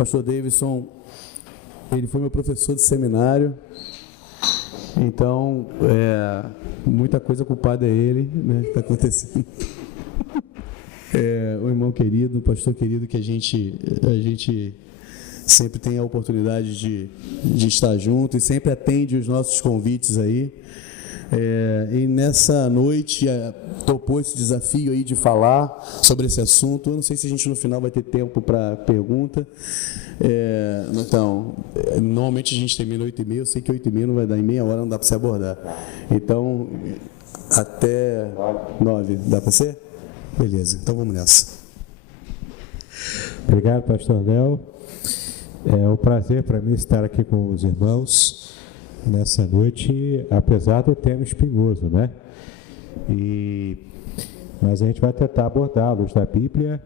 Pastor Davidson, ele foi meu professor de seminário, então, muita coisa culpada é ele, né, que está acontecendo. O irmão querido, o pastor querido, que a gente sempre tem a oportunidade de estar junto e sempre atende os nossos convites aí. E nessa noite topou esse desafio aí de falar sobre esse assunto. Eu não sei se a gente no final vai ter tempo para pergunta. Então, normalmente a gente termina 8h30, eu sei que 8h30 não vai dar, em meia hora não dá para se abordar. Então, até 9, dá para ser? Beleza, então vamos nessa. Obrigado, pastor Léo. É um prazer para mim estar aqui com os irmãos nessa noite, apesar do tema espinhoso, né? Mas a gente vai tentar abordar à luz da Bíblia.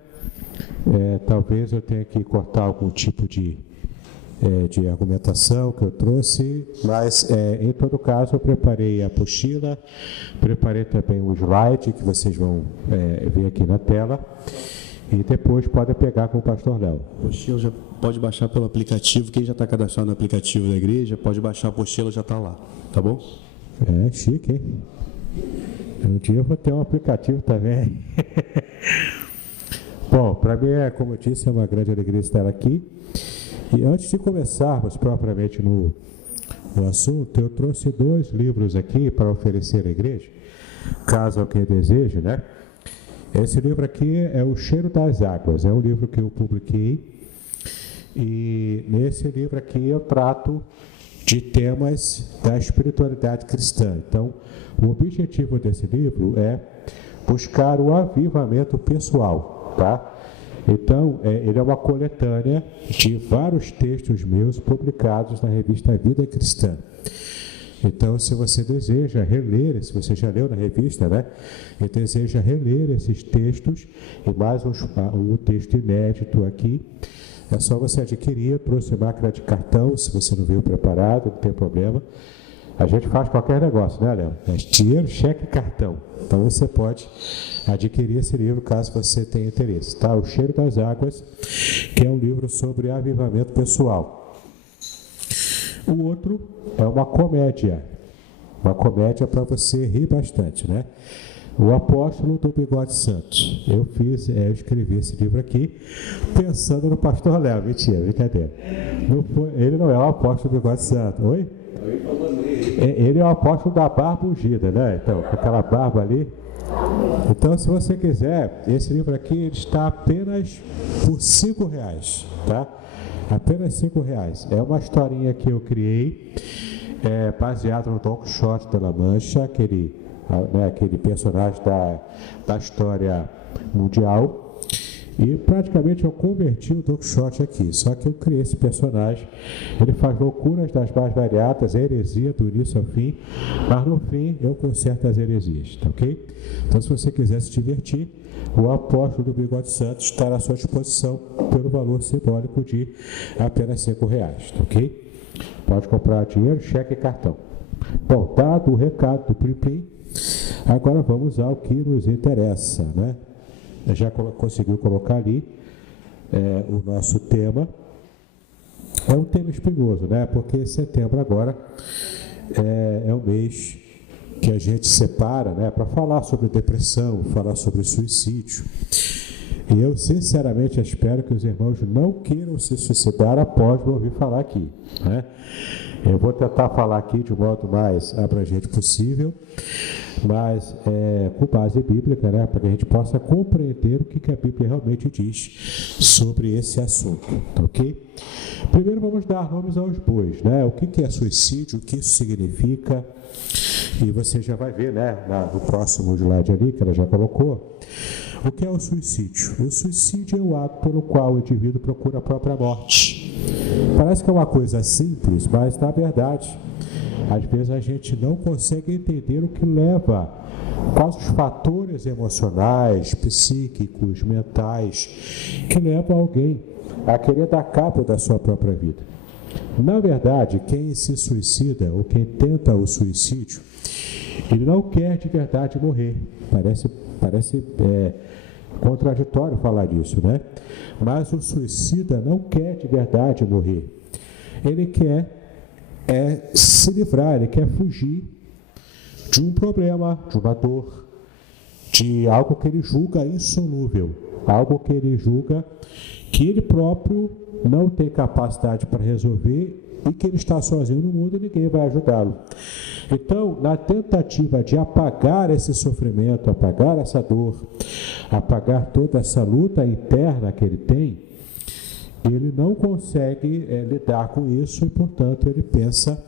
Talvez eu tenha que cortar algum tipo de argumentação que eu trouxe, mas em todo caso eu preparei a apostila, preparei também o slide que vocês vão ver aqui na tela, e depois podem pegar com o pastor Léo. A apostila já pode baixar pelo aplicativo, quem já está cadastrado no aplicativo da igreja, pode baixar a apostila, já está lá, tá bom? Chique, hein? Um dia eu vou ter um aplicativo também. Bom, para mim, como eu disse, é uma grande alegria estar aqui. E antes de começarmos propriamente no assunto, eu trouxe 2 livros aqui para oferecer à igreja, caso alguém deseje, né? Esse livro aqui é O Cheiro das Águas, é um livro que eu publiquei, e nesse livro aqui eu trato de temas da espiritualidade cristã. Então, o objetivo desse livro é buscar o avivamento pessoal, tá? Então, ele é uma coletânea de vários textos meus publicados na revista Vida Cristã. Então, se você deseja reler, se você já leu na revista, né, e deseja reler esses textos, e mais um texto inédito aqui, é só você adquirir. Eu trouxe máquina de cartão, se você não veio preparado, não tem problema. A gente faz qualquer negócio, né, Léo? Dinheiro, cheque e cartão. Então, você pode adquirir esse livro, caso você tenha interesse, tá? O Cheiro das Águas, que é um livro sobre avivamento pessoal. O outro é uma comédia para você rir bastante, né? O Apóstolo do Bigode Santo. Eu escrevi esse livro aqui pensando no pastor Léo. Mentira, brincadeira. Ele não é o Apóstolo do Bigode Santo. Oi? Ele é o apóstolo da barba ungida, né? Então, com aquela barba ali. Então, se você quiser, esse livro aqui ele está apenas por R$5, tá? Apenas R$5. É uma historinha que eu criei, baseado no Don Quixote de La Mancha, aquele personagem da história mundial. E praticamente eu converti o Don Quixote aqui, só que eu criei esse personagem. Ele faz loucuras das mais variadas, heresia do início ao fim, mas no fim eu conserto as heresias, tá ok? Então, se você quiser se divertir, o Apóstolo do Bigode Santo estará à sua disposição pelo valor simbólico de apenas R$5, tá ok? Pode comprar dinheiro, cheque e cartão. Bom, dado o recado do Plim Plim, agora vamos ao que nos interessa, né? Já conseguiu colocar ali o nosso tema. É um tema espinhoso, né? Porque setembro agora é o mês que a gente separa, né, para falar sobre depressão, falar sobre suicídio. E eu sinceramente espero que os irmãos não queiram se suicidar após me ouvir falar aqui, né? Eu vou tentar falar aqui de modo mais abrangente possível, mas com base bíblica, né, para que a gente possa compreender o que a Bíblia realmente diz sobre esse assunto, ok? Primeiro vamos dar nomes aos bois, né? O que é suicídio, o que isso significa, e você já vai ver, né, no próximo slide ali, que ela já colocou, o que é o suicídio. O suicídio é o ato pelo qual o indivíduo procura a própria morte. Parece que é uma coisa simples, mas na verdade, às vezes a gente não consegue entender o que leva, quais os fatores emocionais, psíquicos, mentais, que levam alguém a querer dar cabo da sua própria vida. Na verdade, quem se suicida ou quem tenta o suicídio, ele não quer de verdade morrer. Parece contraditório falar disso, né? Mas o suicida não quer de verdade morrer. Ele quer se livrar, ele quer fugir de um problema, de uma dor, de algo que ele julga insolúvel, algo que ele julga que ele próprio não tem capacidade para resolver e que ele está sozinho no mundo e ninguém vai ajudá-lo. Então, na tentativa de apagar esse sofrimento, apagar essa dor, apagar toda essa luta interna que ele tem, ele não consegue lidar com isso e, portanto, ele pensa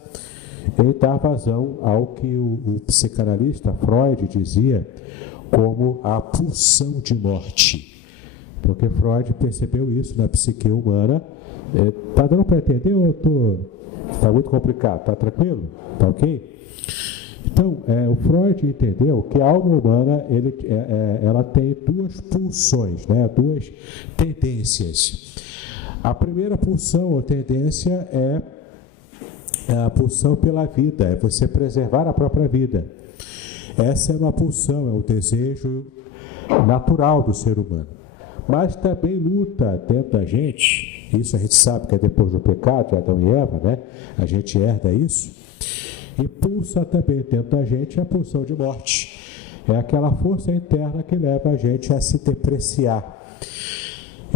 em dar vazão ao que o psicanalista Freud dizia como a pulsão de morte. Porque Freud percebeu isso na psique humana. Está dando para entender ou está muito complicado? Está tranquilo? Está ok? Então, o Freud entendeu que a alma humana ela tem duas pulsões, né? Duas tendências. A primeira pulsão ou tendência é a pulsão pela vida, é você preservar a própria vida. Essa é uma pulsão, é um desejo natural do ser humano. Mas também luta dentro da gente, isso a gente sabe que é depois do pecado de Adão e Eva, né? A gente herda isso. E pulsa também dentro da gente a pulsão de morte. É aquela força interna que leva a gente a se depreciar.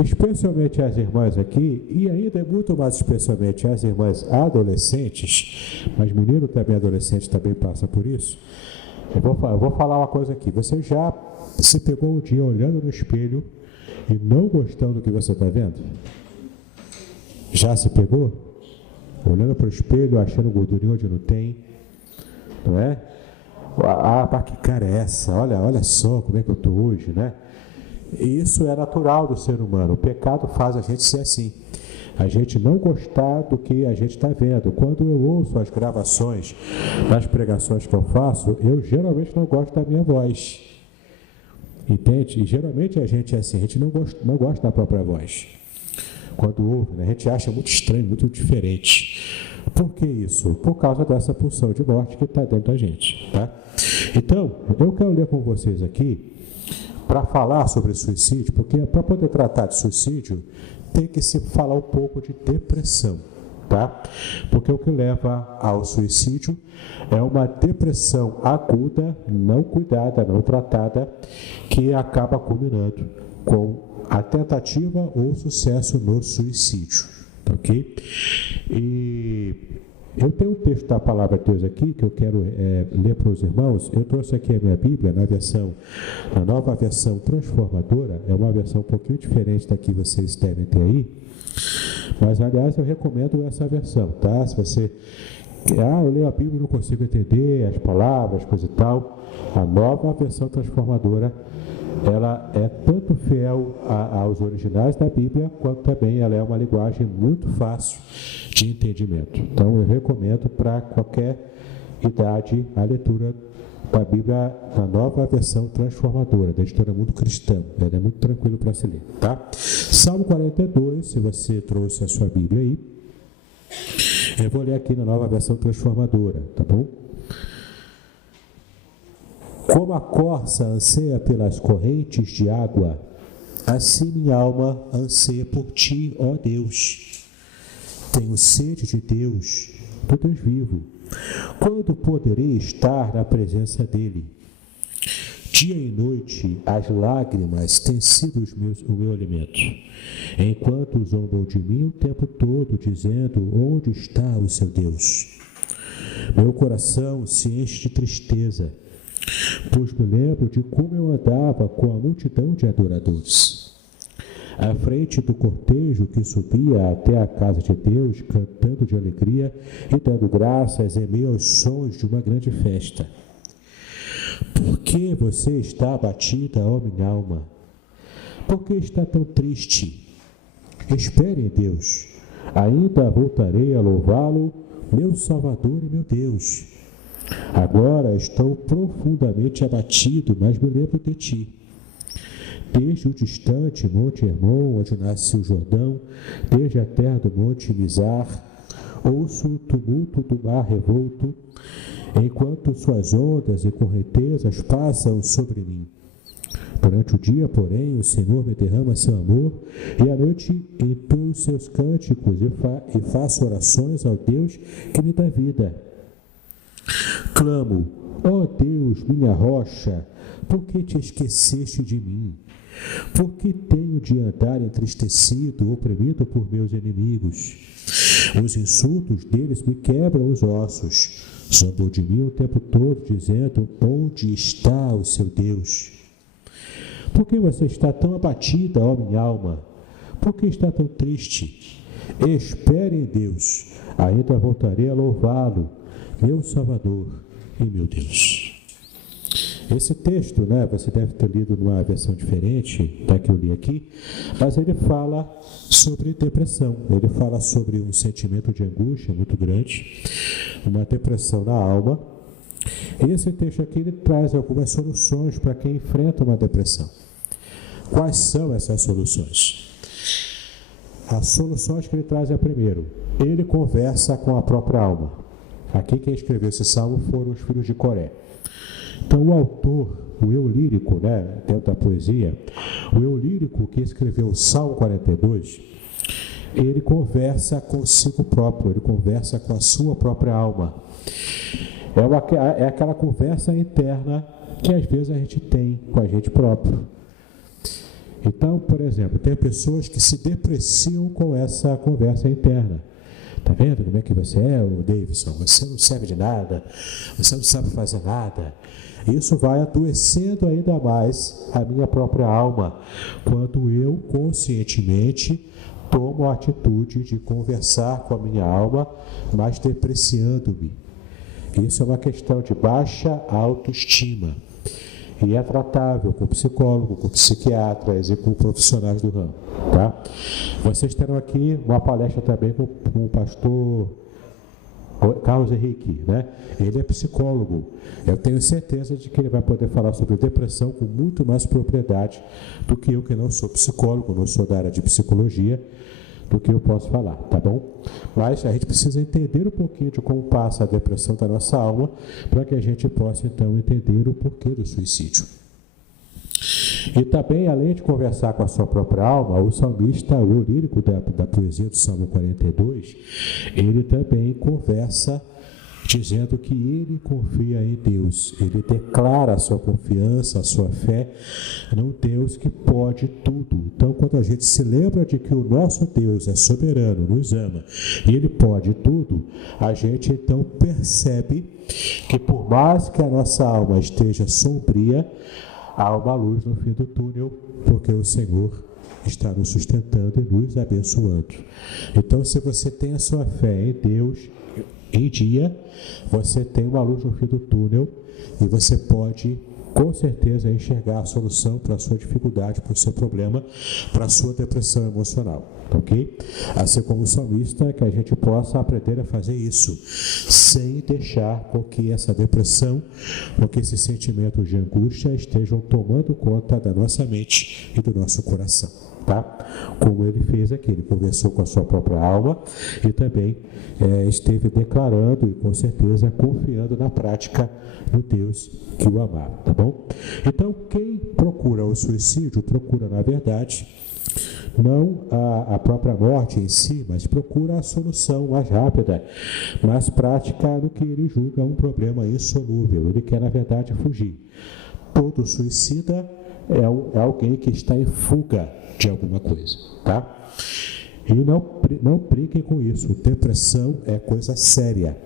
Especialmente as irmãs aqui, e ainda muito mais especialmente as irmãs adolescentes, mas menino também adolescente também passa por isso. Eu vou falar uma coisa aqui. Você já se pegou um dia olhando no espelho e não gostando do que você está vendo? Já se pegou? Olhando para o espelho, achando gordurinha onde não tem, não é? Ah, que cara é essa? Olha só como é que eu estou hoje, né? E isso é natural do ser humano. O pecado faz a gente ser assim. A gente não gostar do que a gente está vendo. Quando eu ouço as gravações das pregações que eu faço, eu geralmente não gosto da minha voz. Entende? E geralmente a gente é assim, a gente não gosta da própria voz. Quando ouve, né? A gente acha muito estranho, muito diferente. Por que isso? Por causa dessa pulsão de morte que está dentro da gente. Tá? Então, eu quero ler com vocês aqui para falar sobre suicídio, porque para poder tratar de suicídio, tem que se falar um pouco de depressão, tá? Porque o que leva ao suicídio é uma depressão aguda, não cuidada, não tratada, que acaba culminando com a tentativa ou sucesso no suicídio, tá ok? E eu tenho um texto da Palavra de Deus aqui, que eu quero ler para os irmãos. Eu trouxe aqui a minha Bíblia na nova versão transformadora. É uma versão um pouquinho diferente da que vocês devem ter aí. Mas, aliás, eu recomendo essa versão, tá? Se você... eu leio a Bíblia e não consigo entender as palavras, coisa e tal. A nova versão transformadora, ela é tanto fiel aos originais da Bíblia, quanto também ela é uma linguagem muito fácil de entendimento. Então, eu recomendo para qualquer idade a leitura da Bíblia na nova versão transformadora, da editora Mundo Cristão. Ela é muito tranquilo para se ler, tá? Salmo 42, se você trouxe a sua Bíblia aí, eu vou ler aqui na nova versão transformadora, tá bom? Como a corça anseia pelas correntes de água, assim minha alma anseia por ti, ó Deus. Tenho sede de Deus, do Deus vivo. Quando poderei estar na presença dele? Dia e noite as lágrimas têm sido o meu alimento, enquanto zombam de mim o tempo todo, dizendo: onde está o seu Deus? Meu coração se enche de tristeza, pois me lembro de como eu andava com a multidão de adoradores. À frente do cortejo que subia até a casa de Deus, cantando de alegria e dando graças em meio aos sons de uma grande festa. Por que você está abatida, ó minha alma? Por que está tão triste? Espere em Deus. Ainda voltarei a louvá-lo, meu Salvador e meu Deus. Agora estou profundamente abatido, mas me lembro de ti. Desde o distante Monte Hermon, onde nasce o Jordão, desde a terra do Monte Mizar, ouço o tumulto do mar revolto, enquanto suas ondas e correntezas passam sobre mim. Durante o dia, porém, o Senhor me derrama seu amor, e à noite entoo os seus cânticos e faço orações ao Deus que me dá vida. Clamo: ó Deus, minha rocha, por que te esqueceste de mim? Por que tenho de andar entristecido, oprimido por meus inimigos? Os insultos deles me quebram os ossos. Zombou de mim o tempo todo, dizendo: onde está o seu Deus? Por que você está tão abatida, ó minha alma? Por que está tão triste? Espere em Deus, ainda voltarei a louvá-lo, meu Salvador e meu Deus. Esse texto, você deve ter lido numa versão diferente da que eu li aqui, mas ele fala sobre depressão, ele fala sobre um sentimento de angústia muito grande, uma depressão na alma. E esse texto aqui ele traz algumas soluções para quem enfrenta uma depressão. Quais são essas soluções? As soluções que ele traz é, primeiro, ele conversa com a própria alma. Aqui quem escreveu esse salmo foram os filhos de Coré. Então o autor, o eu lírico, dentro da poesia, o eu lírico que escreveu o Salmo 42, ele conversa consigo próprio, ele conversa com a sua própria alma. É aquela conversa interna que às vezes a gente tem com a gente próprio. Então, por exemplo, tem pessoas que se depreciam com essa conversa interna. Tá vendo como é que você é, Davidson? Você não serve de nada, você não sabe fazer nada. Isso vai adoecendo ainda mais a minha própria alma, quando eu conscientemente tomo a atitude de conversar com a minha alma, mas depreciando-me. Isso é uma questão de baixa autoestima. E é tratável com psicólogo, com psiquiatras e com profissionais do ramo. Tá? Vocês terão aqui uma palestra também com o pastor Carlos Henrique, Ele é psicólogo. Eu tenho certeza de que ele vai poder falar sobre depressão com muito mais propriedade do que eu, que não sou psicólogo, não sou da área de psicologia, do que eu posso falar, tá bom? Mas a gente precisa entender um pouquinho de como passa a depressão da nossa alma, para que a gente possa, então, entender o porquê do suicídio. E também, além de conversar com a sua própria alma, o salmista, o lírico da poesia do Salmo 42, ele também conversa dizendo que ele confia em Deus. Ele declara a sua confiança, a sua fé num Deus que pode tudo. Então, quando a gente se lembra de que o nosso Deus é soberano, nos ama, e Ele pode tudo, a gente então percebe que por mais que a nossa alma esteja sombria, há uma luz no fim do túnel, porque o Senhor está nos sustentando e nos abençoando. Então, se você tem a sua fé em Deus em dia, você tem uma luz no fim do túnel e você pode, com certeza, enxergar a solução para a sua dificuldade, para o seu problema, para a sua depressão emocional, ok? Assim como o salmista, que a gente possa aprender a fazer isso, sem deixar com que essa depressão, com que esses sentimentos de angústia estejam tomando conta da nossa mente e do nosso coração, tá? Como ele fez aqui, ele conversou com a sua própria alma e também esteve declarando e com certeza confiando na prática no Deus que o amava, tá bom? Então, quem procura o suicídio, procura, na verdade, não a própria morte em si, mas procura a solução mais rápida, mais prática no que ele julga um problema insolúvel. Ele quer, na verdade, fugir. Todo suicida é alguém que está em fuga de alguma coisa, tá? E não brinquem com isso. Depressão é coisa séria.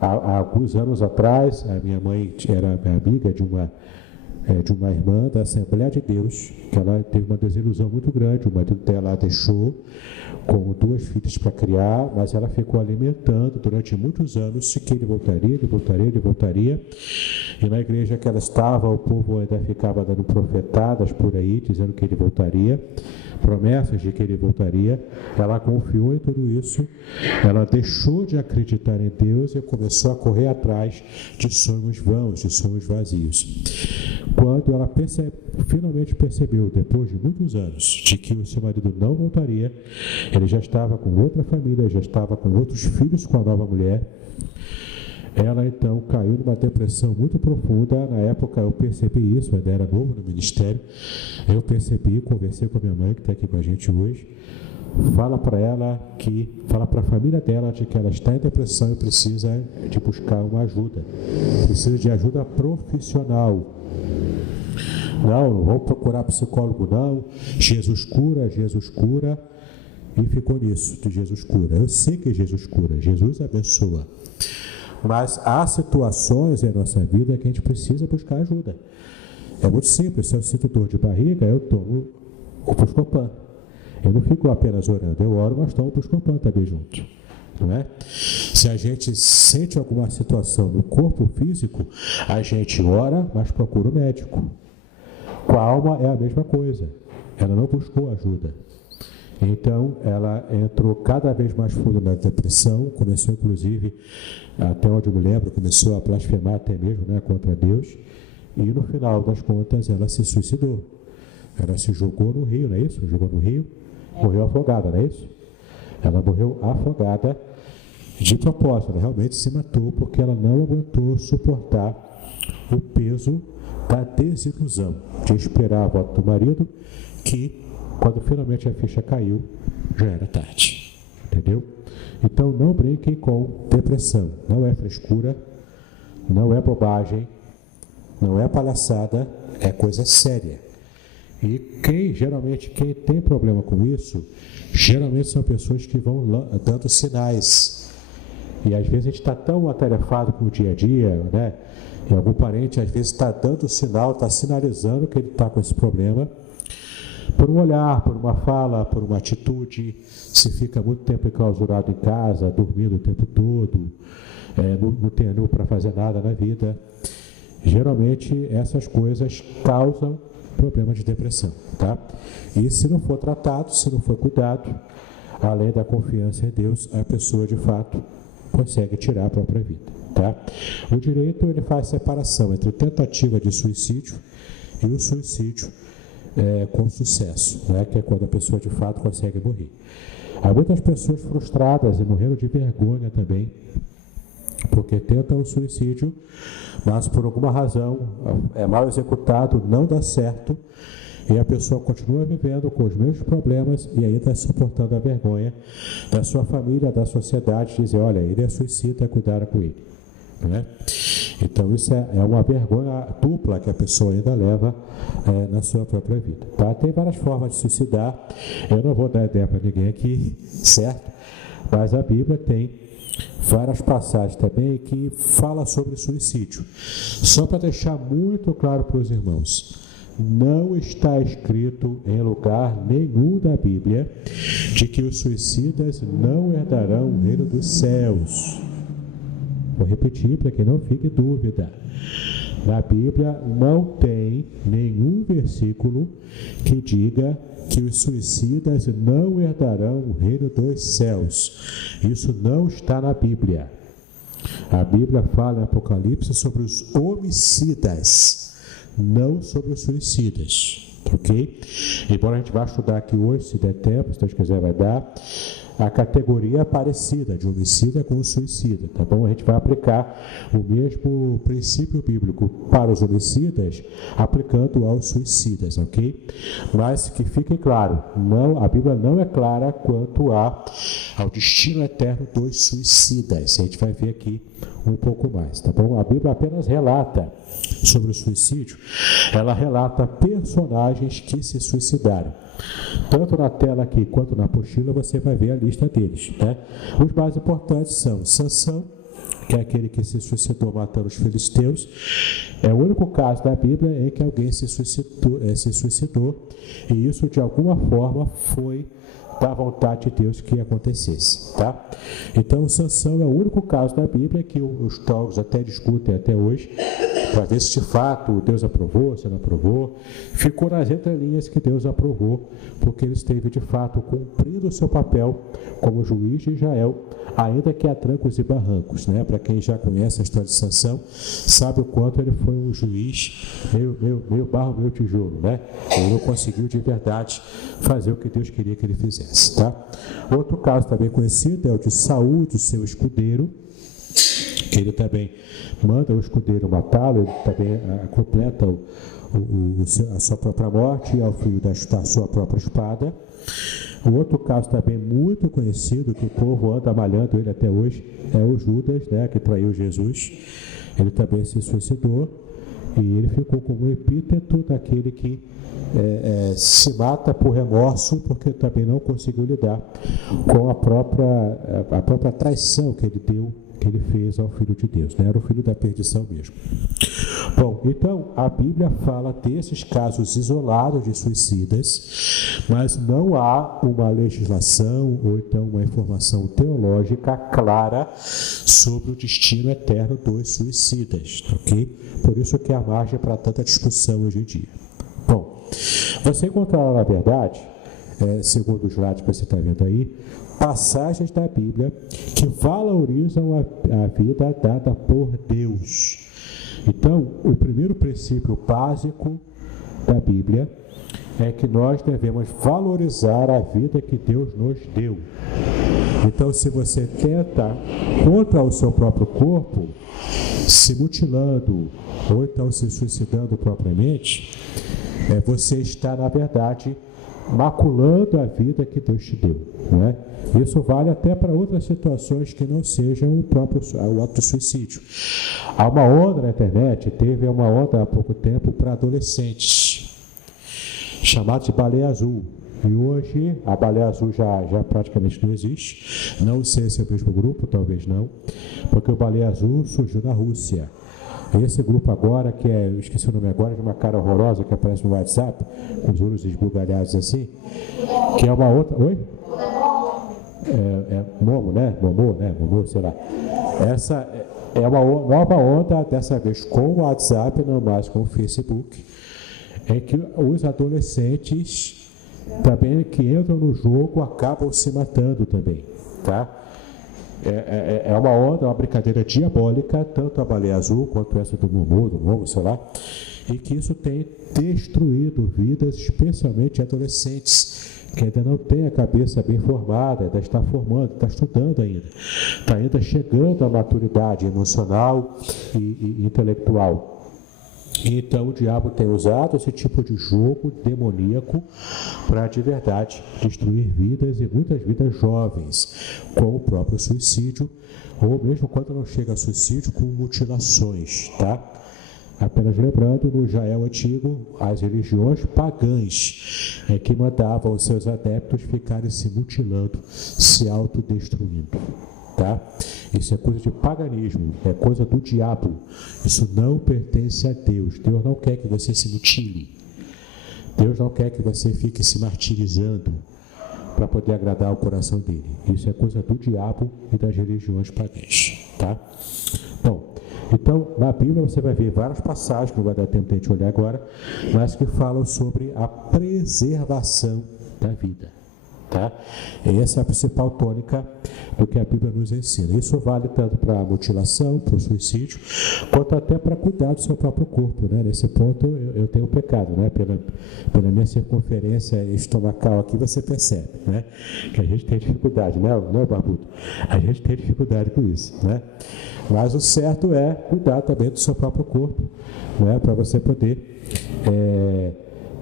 Há alguns anos atrás, a minha mãe era amiga de uma irmã da Assembleia de Deus, que ela teve uma desilusão muito grande. O marido dela a deixou com 2 filhas para criar, mas ela ficou alimentando durante muitos anos de que ele voltaria. E na igreja que ela estava, o povo ainda ficava dando profetadas por aí, dizendo que ele voltaria, promessas de que ele voltaria. Ela confiou em tudo isso, ela deixou de acreditar em Deus e começou a correr atrás de sonhos vãos, de sonhos vazios. Quando ela finalmente percebeu, depois de muitos anos, de que o seu marido não voltaria, ele já estava com outra família, já estava com outros filhos com a nova mulher, ela então caiu numa depressão muito profunda. Na época eu percebi isso, eu ainda era novo no ministério, eu percebi, conversei com a minha mãe, que está aqui com a gente hoje, fala para a família dela de que ela está em depressão e precisa de buscar uma ajuda, precisa de ajuda profissional. Não vamos procurar psicólogo não, Jesus cura, e ficou nisso, de Jesus cura. Eu sei que Jesus cura, Jesus abençoa, mas há situações em nossa vida que a gente precisa buscar ajuda. É muito simples, se eu sinto dor de barriga, eu tomo o Buscopan. Eu não fico apenas orando, eu oro, mas tomo o Buscopan também junto. Não é? Se a gente sente alguma situação no corpo físico, a gente ora, mas procura o médico. Com a alma é a mesma coisa, ela não buscou ajuda. Então, ela entrou cada vez mais fundo na depressão, começou inclusive, até onde eu me lembro, começou a blasfemar até mesmo, né, contra Deus, e no final das contas ela se suicidou. Ela se jogou no rio, não é isso? Jogou no rio, morreu afogada, não é isso? Ela morreu afogada de propósito, ela realmente se matou porque ela não aguentou suportar o peso da desilusão, de esperar a volta do marido, que quando finalmente a ficha caiu, já era tarde. Entendeu? Então não brinquem com depressão. Não é frescura, não é bobagem, não é palhaçada, é coisa séria. E geralmente quem tem problema com isso, geralmente são pessoas que vão dando sinais. E às vezes a gente está tão atarefado com o dia a dia, né? E algum parente às vezes está dando sinal, está sinalizando que ele está com esse problema, por um olhar, por uma fala, por uma atitude. Se fica muito tempo enclausurado em casa, dormindo o tempo todo, não tem ânimo para fazer nada na vida, geralmente essas coisas causam problema de depressão, tá? E se não for tratado, se não for cuidado, além da confiança em Deus, a pessoa de fato consegue tirar a própria vida, tá? O direito, ele faz separação entre tentativa de suicídio e o suicídio com sucesso, né? Que é quando a pessoa de fato consegue morrer. Há muitas pessoas frustradas e morrendo de vergonha também, porque tentam o suicídio, mas por alguma razão é mal executado, não dá certo, e a pessoa continua vivendo com os mesmos problemas e ainda suportando a vergonha da sua família, da sociedade, dizer, olha, ele é suicida, cuidado com ele. Né? Então isso é uma vergonha dupla que a pessoa ainda leva na sua própria vida, tá? Tem várias formas de suicidar, eu não vou dar ideia para ninguém aqui, certo? Mas a Bíblia tem várias passagens também que fala sobre suicídio. Só para deixar muito claro para os irmãos, não está escrito em lugar nenhum da Bíblia de que os suicidas não herdarão o reino dos céus. Vou repetir para que não fique dúvida. Na Bíblia não tem nenhum versículo que diga que os suicidas não herdarão o reino dos céus. Isso não está na Bíblia. A Bíblia fala em Apocalipse sobre os homicidas, não sobre os suicidas. Ok? Embora a gente vá estudar aqui hoje, se der tempo, se Deus quiser vai dar, a categoria parecida de homicida com o suicida, tá bom? A gente vai aplicar o mesmo princípio bíblico para os homicidas, aplicando aos suicidas, ok? Mas que fique claro, a Bíblia não é clara quanto ao destino eterno dos suicidas. A gente vai ver aqui um pouco mais, tá bom? A Bíblia apenas relata sobre o suicídio, ela relata personagens que se suicidaram. Tanto na tela aqui quanto na apostila você vai ver a lista deles, né? Os mais importantes são Sansão, que é aquele que se suicidou matando os filisteus. É o único caso da Bíblia em que alguém se suicidou, e isso de alguma forma foi da vontade de Deus que acontecesse, tá? Então Sansão é o único caso da Bíblia que os teólogos até discutem até hoje, para ver se de fato Deus aprovou, se não aprovou. Ficou nas entrelinhas que Deus aprovou, porque ele esteve de fato cumprindo o seu papel como juiz de Israel, ainda que a trancos e barrancos, né? Para quem já conhece a história de Sansão, sabe o quanto ele foi um juiz meio barro, meio tijolo, né? Ele não conseguiu de verdade fazer o que Deus queria que ele fizesse, tá? Outro caso também conhecido é o de Saul, do seu escudeiro, que ele também manda o escudeiro matá-lo, ele também completa a sua própria morte ao fio da sua própria espada. O outro caso também muito conhecido, que o povo anda malhando ele até hoje, é o Judas, né, que traiu Jesus. Ele também se suicidou e ele ficou como epíteto daquele que se mata por remorso, porque também não conseguiu lidar com a própria traição que ele fez ao Filho de Deus, né? Era o filho da perdição mesmo. Bom, então a Bíblia fala desses casos isolados de suicidas, mas não há uma legislação ou então uma informação teológica clara sobre o destino eterno dos suicidas, ok? Por isso que há margem para tanta discussão hoje em dia. Bom, você encontrará, na verdade, segundo os lados que você está vendo aí, passagens da Bíblia que valorizam a vida dada por Deus. Então, o primeiro princípio básico da Bíblia é que nós devemos valorizar a vida que Deus nos deu. Então, se você tenta contra o seu próprio corpo, se mutilando ou então se suicidando propriamente, você está, na verdade, maculando a vida que Deus te deu, não é? Isso vale até para outras situações que não sejam o ato de suicídio. Há uma onda na internet, teve uma onda há pouco tempo para adolescentes, chamada de baleia azul. E hoje a baleia azul já praticamente não existe. Não sei se é o mesmo grupo, talvez não, porque o baleia azul surgiu na Rússia. Esse grupo agora, que eu esqueci o nome agora, de uma cara horrorosa que aparece no WhatsApp, com os olhos esbugalhados assim, que é uma outra... Oi? Momo, né? Momo, sei lá. Essa é uma nova onda, dessa vez com o WhatsApp, não mais com o Facebook, é que os adolescentes também que entram no jogo acabam se matando também, tá? É uma onda, uma brincadeira diabólica, tanto a baleia azul quanto essa do Momo, sei lá, e que isso tem destruído vidas, especialmente adolescentes, que ainda não tem a cabeça bem formada, ainda está formando, está estudando está ainda chegando à maturidade emocional e intelectual. Então o diabo tem usado esse tipo de jogo demoníaco para de verdade destruir vidas, e muitas vidas jovens, com o próprio suicídio, ou mesmo quando não chega a suicídio, com mutilações, tá? Apenas lembrando, no Israel antigo, as religiões pagãs que mandavam os seus adeptos ficarem se mutilando, se autodestruindo. Tá? Isso é coisa de paganismo, é coisa do diabo. Isso não pertence a Deus. Deus não quer que você se mutile. Deus não quer que você fique se martirizando para poder agradar o coração dele. Isso é coisa do diabo e das religiões pagãs. Tá? Bom, então na Bíblia você vai ver várias passagens, que não vai dar tempo de a gente olhar agora, mas que falam sobre a preservação da vida. Tá? Essa é a principal tônica do que a Bíblia nos ensina. Isso vale tanto para a mutilação, para o suicídio, quanto até para cuidar do seu próprio corpo, né? Nesse ponto eu tenho pecado, né? Pela minha circunferência estomacal aqui você percebe, né? Que a gente tem dificuldade, né, Barbudo? A gente tem dificuldade com isso, né? Mas o certo é cuidar também do seu próprio corpo, né? Para você poder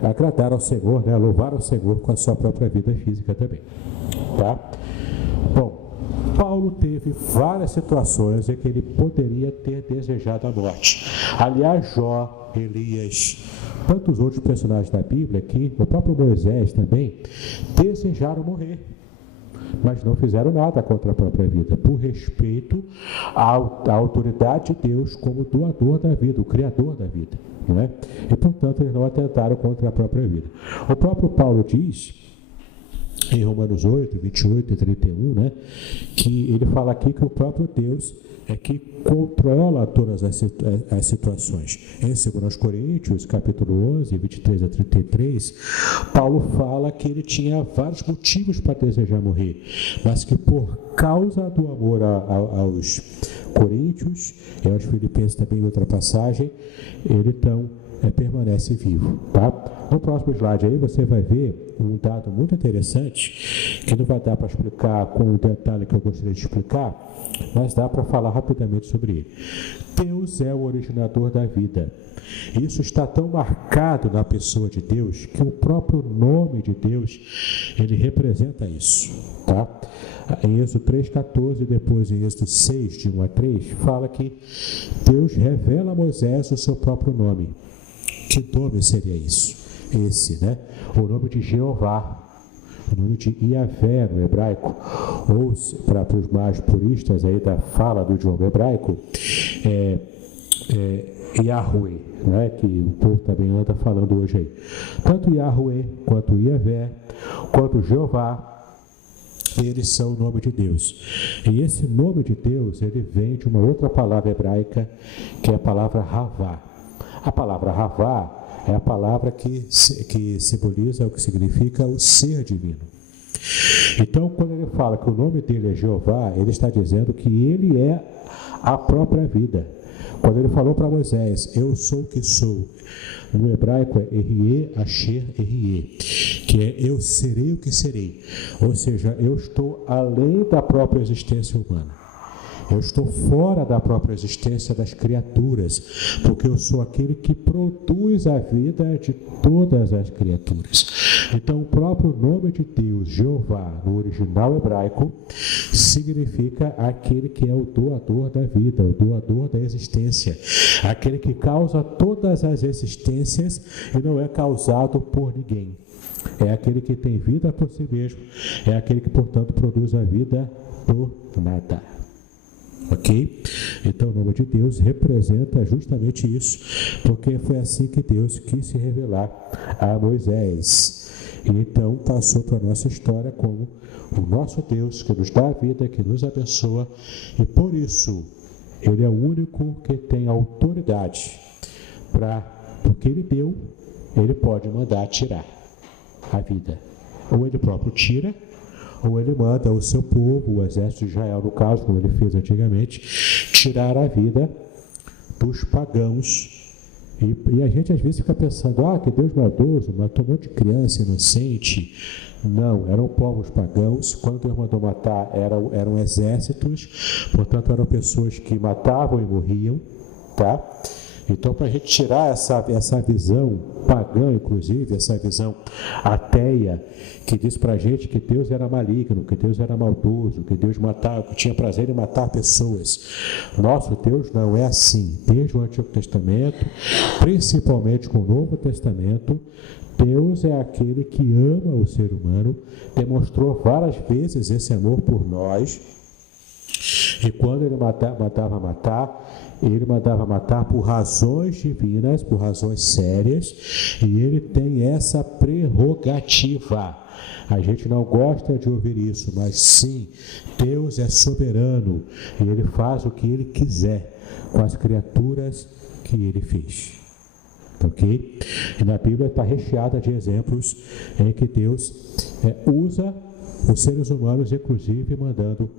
agradar ao Senhor, né? Louvar ao Senhor com a sua própria vida física também, tá? Bom, Paulo teve várias situações em que ele poderia ter desejado a morte. Aliás, Jó, Elias, tantos outros personagens da Bíblia, que o próprio Moisés também, desejaram morrer, mas não fizeram nada contra a própria vida, por respeito à autoridade de Deus como doador da vida, o Criador da vida, não é? E, portanto, eles não atentaram contra a própria vida. O próprio Paulo diz, em Romanos 8, 28 e 31, né, que ele fala aqui que o próprio Deus é que controla todas as situações. Em 2 Coríntios, capítulo 11, 23 a 33, Paulo fala que ele tinha vários motivos para desejar morrer, mas que por causa do amor aos coríntios e aos filipenses também em outra passagem, ele então permanece vivo, tá? No próximo slide aí você vai ver um dado muito interessante, que não vai dar para explicar com o detalhe que eu gostaria de explicar, mas dá para falar rapidamente sobre ele. Deus é o originador da vida. Isso está tão marcado na pessoa de Deus, que o próprio nome de Deus, ele representa isso, tá? Em Êxodo 3,14 e depois em Êxodo 6, de 1 a 3, fala que Deus revela a Moisés o seu próprio nome. Que nome seria isso? Esse, né? O nome de Jeová, o nome de Iavé no hebraico, ou para os mais puristas aí da fala do idioma hebraico, Yahweh, né? Que o povo também anda falando hoje aí. Tanto Yahweh, quanto Iavé, quanto Jeová, eles são o nome de Deus. E esse nome de Deus, ele vem de uma outra palavra hebraica, que é a palavra Havá. A palavra Havá é a palavra que simboliza o que significa o ser divino. Então, quando ele fala que o nome dele é Jeová, ele está dizendo que ele é a própria vida. Quando ele falou para Moisés, eu sou o que sou, no hebraico é Erie, Asher, Erie, que é eu serei o que serei. Ou seja, eu estou além da própria existência humana. Eu estou fora da própria existência das criaturas, porque eu sou aquele que produz a vida de todas as criaturas. Então, o próprio nome de Deus, Jeová, no original hebraico, significa aquele que é o doador da vida, o doador da existência, aquele que causa todas as existências e não é causado por ninguém. É aquele que tem vida por si mesmo, é aquele que, portanto, produz a vida do nada. Ok? Então, o nome de Deus representa justamente isso, porque foi assim que Deus quis se revelar a Moisés. E então passou para a nossa história como o nosso Deus que nos dá a vida, que nos abençoa, e por isso Ele é o único que tem autoridade porque Ele deu, Ele pode mandar tirar a vida. Ou Ele próprio tira, ou ele manda o seu povo, o exército de Israel, no caso, como ele fez antigamente, tirar a vida dos pagãos. E a gente às vezes fica pensando, que Deus maldoso, matou um monte de criança inocente. Não, eram povos pagãos. Quando Deus mandou matar, eram exércitos, portanto eram pessoas que matavam e morriam, tá? Então, para a gente tirar essa visão pagã, inclusive, essa visão ateia, que diz para a gente que Deus era maligno, que Deus era maldoso, que Deus matava, que tinha prazer em matar pessoas. Nosso Deus não é assim. Desde o Antigo Testamento, principalmente com o Novo Testamento, Deus é aquele que ama o ser humano, demonstrou várias vezes esse amor por nós. E quando ele mandava matar por razões divinas, por razões sérias, e ele tem essa prerrogativa. A gente não gosta de ouvir isso, mas sim, Deus é soberano e Ele faz o que Ele quiser com as criaturas que Ele fez. Ok? E na Bíblia está recheada de exemplos em que Deus usa os seres humanos, inclusive mandando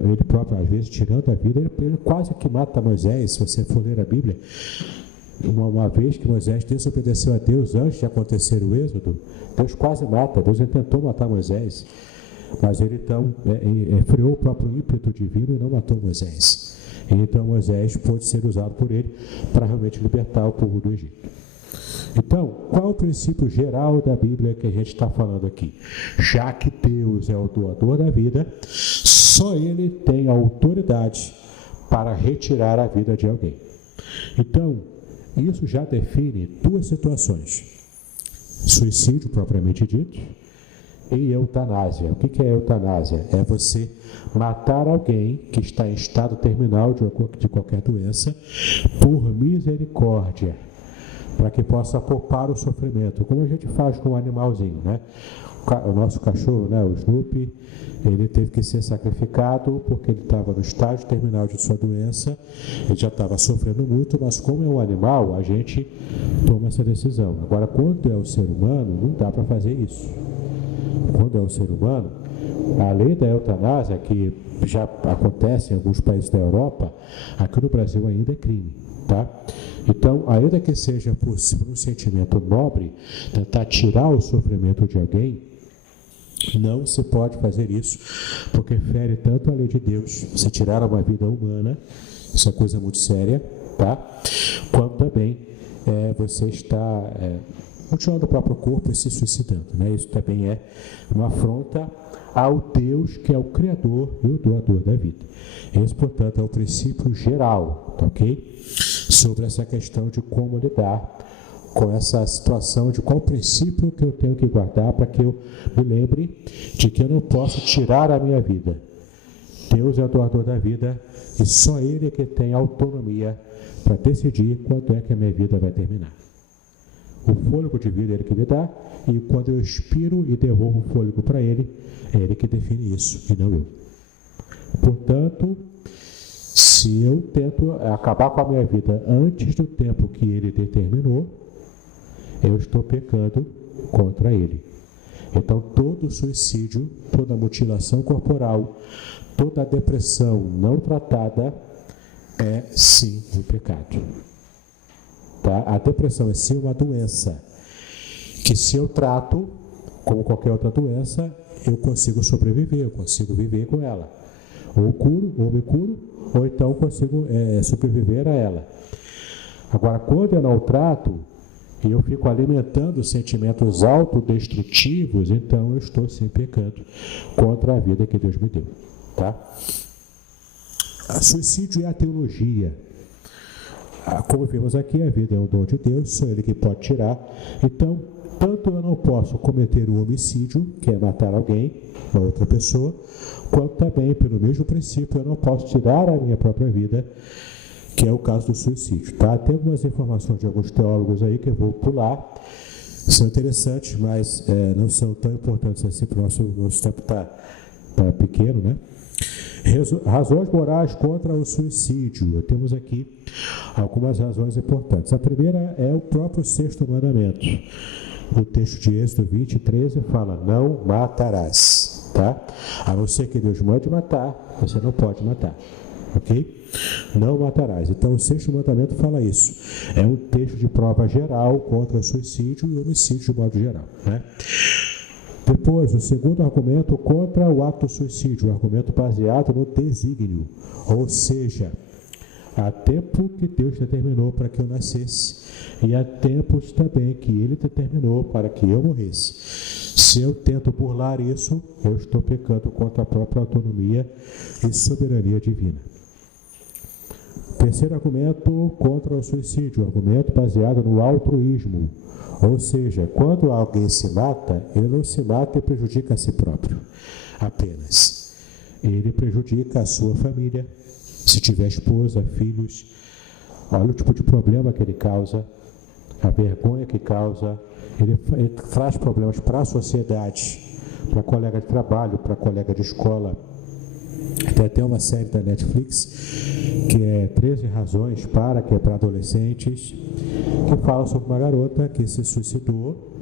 ele próprio, às vezes, tirando a vida. Ele quase que mata Moisés, se você for ler a Bíblia. Uma vez que Moisés desobedeceu a Deus antes de acontecer o êxodo, Deus quase mata. Deus tentou matar Moisés, mas ele então freou o próprio ímpeto divino e não matou Moisés. E então Moisés pôde ser usado por ele para realmente libertar o povo do Egito. Então, qual é o princípio geral da Bíblia que a gente está falando aqui? Já que Deus é o doador da vida, só Ele tem autoridade para retirar a vida de alguém. Então, isso já define duas situações: suicídio propriamente dito e eutanásia. O que é eutanásia? É você matar alguém que está em estado terminal de qualquer doença por misericórdia, para que possa poupar o sofrimento, como a gente faz com o animalzinho, né? O nosso cachorro, né, o Snoopy, ele teve que ser sacrificado porque ele estava no estágio terminal de sua doença, ele já estava sofrendo muito, mas como é um animal, a gente toma essa decisão. Agora, quando é o ser humano, não dá para fazer isso. quando é um ser humano, a lei da eutanásia, que já acontece em alguns países da Europa, aqui no Brasil ainda é crime, tá? Então, ainda que seja por um sentimento nobre, tentar tirar o sofrimento de alguém, não se pode fazer isso, porque fere tanto a lei de Deus, você tirar uma vida humana, isso é coisa muito séria, tá? Quanto também você está mutilando o próprio corpo e se suicidando, né? Isso também é uma afronta ao Deus que é o Criador e o doador da vida. Esse, portanto, é o princípio geral, tá, ok? Sobre essa questão de como lidar com essa situação, de qual princípio que eu tenho que guardar para que eu me lembre de que eu não posso tirar a minha vida. Deus é o doador da vida e só Ele é que tem autonomia para decidir quando é que a minha vida vai terminar. O fôlego de vida é Ele que me dá, e quando eu expiro e devolvo o fôlego para Ele, é Ele que define isso, e não eu. Portanto, se eu tento acabar com a minha vida antes do tempo que Ele determinou, eu estou pecando contra Ele. Então, todo suicídio, toda mutilação corporal, toda depressão não tratada é sim um pecado. Tá? A depressão é sim uma doença, que se eu trato, como qualquer outra doença, eu consigo sobreviver, eu consigo viver com ela. Ou curo, ou me curo, ou então consigo sobreviver a ela. Agora, quando eu não trato, e eu fico alimentando sentimentos autodestrutivos, então eu estou sim pecando contra a vida que Deus me deu. Tá? O suicídio é a teologia. Como vimos aqui, a vida é um dom de Deus, só Ele que pode tirar. Então, tanto eu não posso cometer um homicídio, que é matar alguém, uma outra pessoa, quanto também, pelo mesmo princípio, eu não posso tirar a minha própria vida, que é o caso do suicídio. Tá? Tem algumas informações de alguns teólogos aí que eu vou pular, são interessantes, mas não são tão importantes assim, para o nosso tempo está pequeno, né? Razões morais contra o suicídio. Temos aqui algumas razões importantes. A primeira é o próprio sexto mandamento. O texto de Êxodo 20, 13 fala: não matarás. Tá? A não ser que Deus mande matar, você não pode matar. Ok? Não matarás. Então, o sexto mandamento fala isso. É um texto de prova geral contra o suicídio e o homicídio de modo geral. Né? Depois, o segundo argumento contra o ato suicídio, o argumento baseado no desígnio, ou seja, há tempo que Deus determinou para que eu nascesse, e há tempos também que Ele determinou para que eu morresse. Se eu tento burlar isso, eu estou pecando contra a própria autonomia e soberania divina. Terceiro argumento contra o suicídio, o argumento baseado no altruísmo. Ou seja, quando alguém se mata, ele não se mata e prejudica a si próprio apenas. Ele prejudica a sua família, se tiver esposa, filhos. Olha o tipo de problema que ele causa, a vergonha que causa. Ele traz problemas para a sociedade, para colega de trabalho, para colega de escola. Tem até uma série da Netflix, que é 13 razões para quebrar adolescentes, que fala sobre uma garota que se suicidou.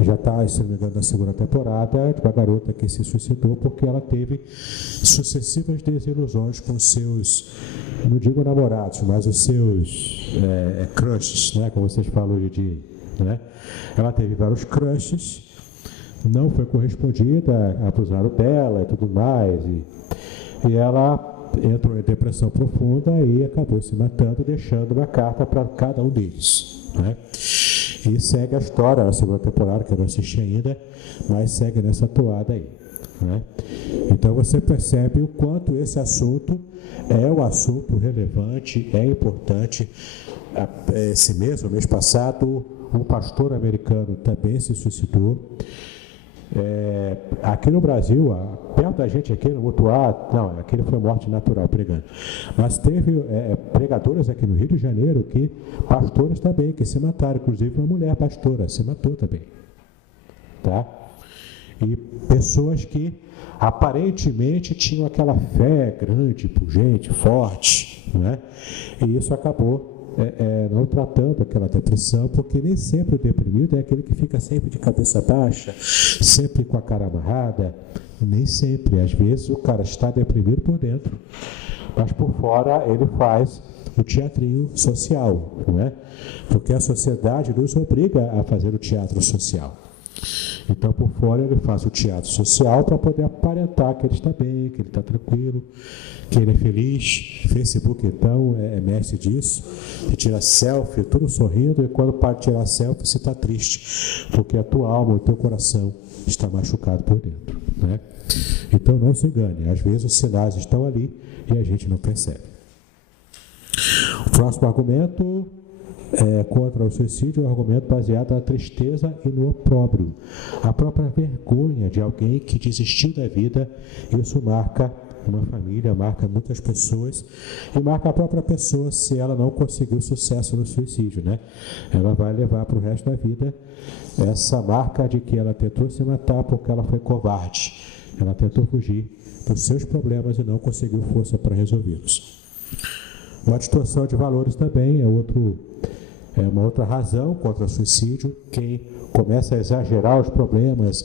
Já está, se não me engano, na segunda temporada, de uma garota que se suicidou porque ela teve sucessivas desilusões com seus, não digo namorados, mas os seus crushes, né, como vocês falam hoje em dia. Né? Ela teve vários crushes, não foi correspondida, abusaram dela e tudo mais, e ela entrou em depressão profunda e acabou se matando, deixando uma carta para cada um deles. Né? E segue a história, a segunda temporada, que eu não assisti ainda, mas segue nessa toada aí. Né? Então você percebe o quanto esse assunto é um assunto relevante, é importante. Esse mês passado, um pastor americano também se suicidou. Aqui no Brasil, perto da gente aqui no Mutuá, não, aquele foi morte natural pregando, mas teve pregadores aqui no Rio de Janeiro, pastores também, que se mataram, inclusive uma mulher pastora se matou também, tá? E pessoas que aparentemente tinham aquela fé grande, pungente, forte, né? E isso acabou não tratando aquela depressão, porque nem sempre o deprimido é aquele que fica sempre de cabeça baixa, sempre com a cara amarrada. Nem sempre. Às vezes o cara está deprimido por dentro, mas por fora ele faz o teatrinho social, não é? Porque a sociedade nos obriga a fazer o teatro social. Então, por fora, ele faz o teatro social para poder aparentar que ele está bem, que ele está tranquilo, que ele é feliz. Facebook, então, é mestre disso. Você tira selfie, tudo sorrindo, e quando para de tirar selfie, você está triste, porque a tua alma, o teu coração está machucado por dentro, né? Então, não se engane. Às vezes, os sinais estão ali e a gente não percebe. O próximo argumento contra o suicídio é um argumento baseado na tristeza e no opróbrio. A própria vergonha de alguém que desistiu da vida, isso marca uma família, marca muitas pessoas e marca a própria pessoa se ela não conseguiu sucesso no suicídio, né? Ela vai levar para o resto da vida essa marca de que ela tentou se matar porque ela foi covarde. Ela tentou fugir dos seus problemas e não conseguiu força para resolvê-los. Uma distorção de valores também é uma outra razão contra o suicídio. Quem começa a exagerar os problemas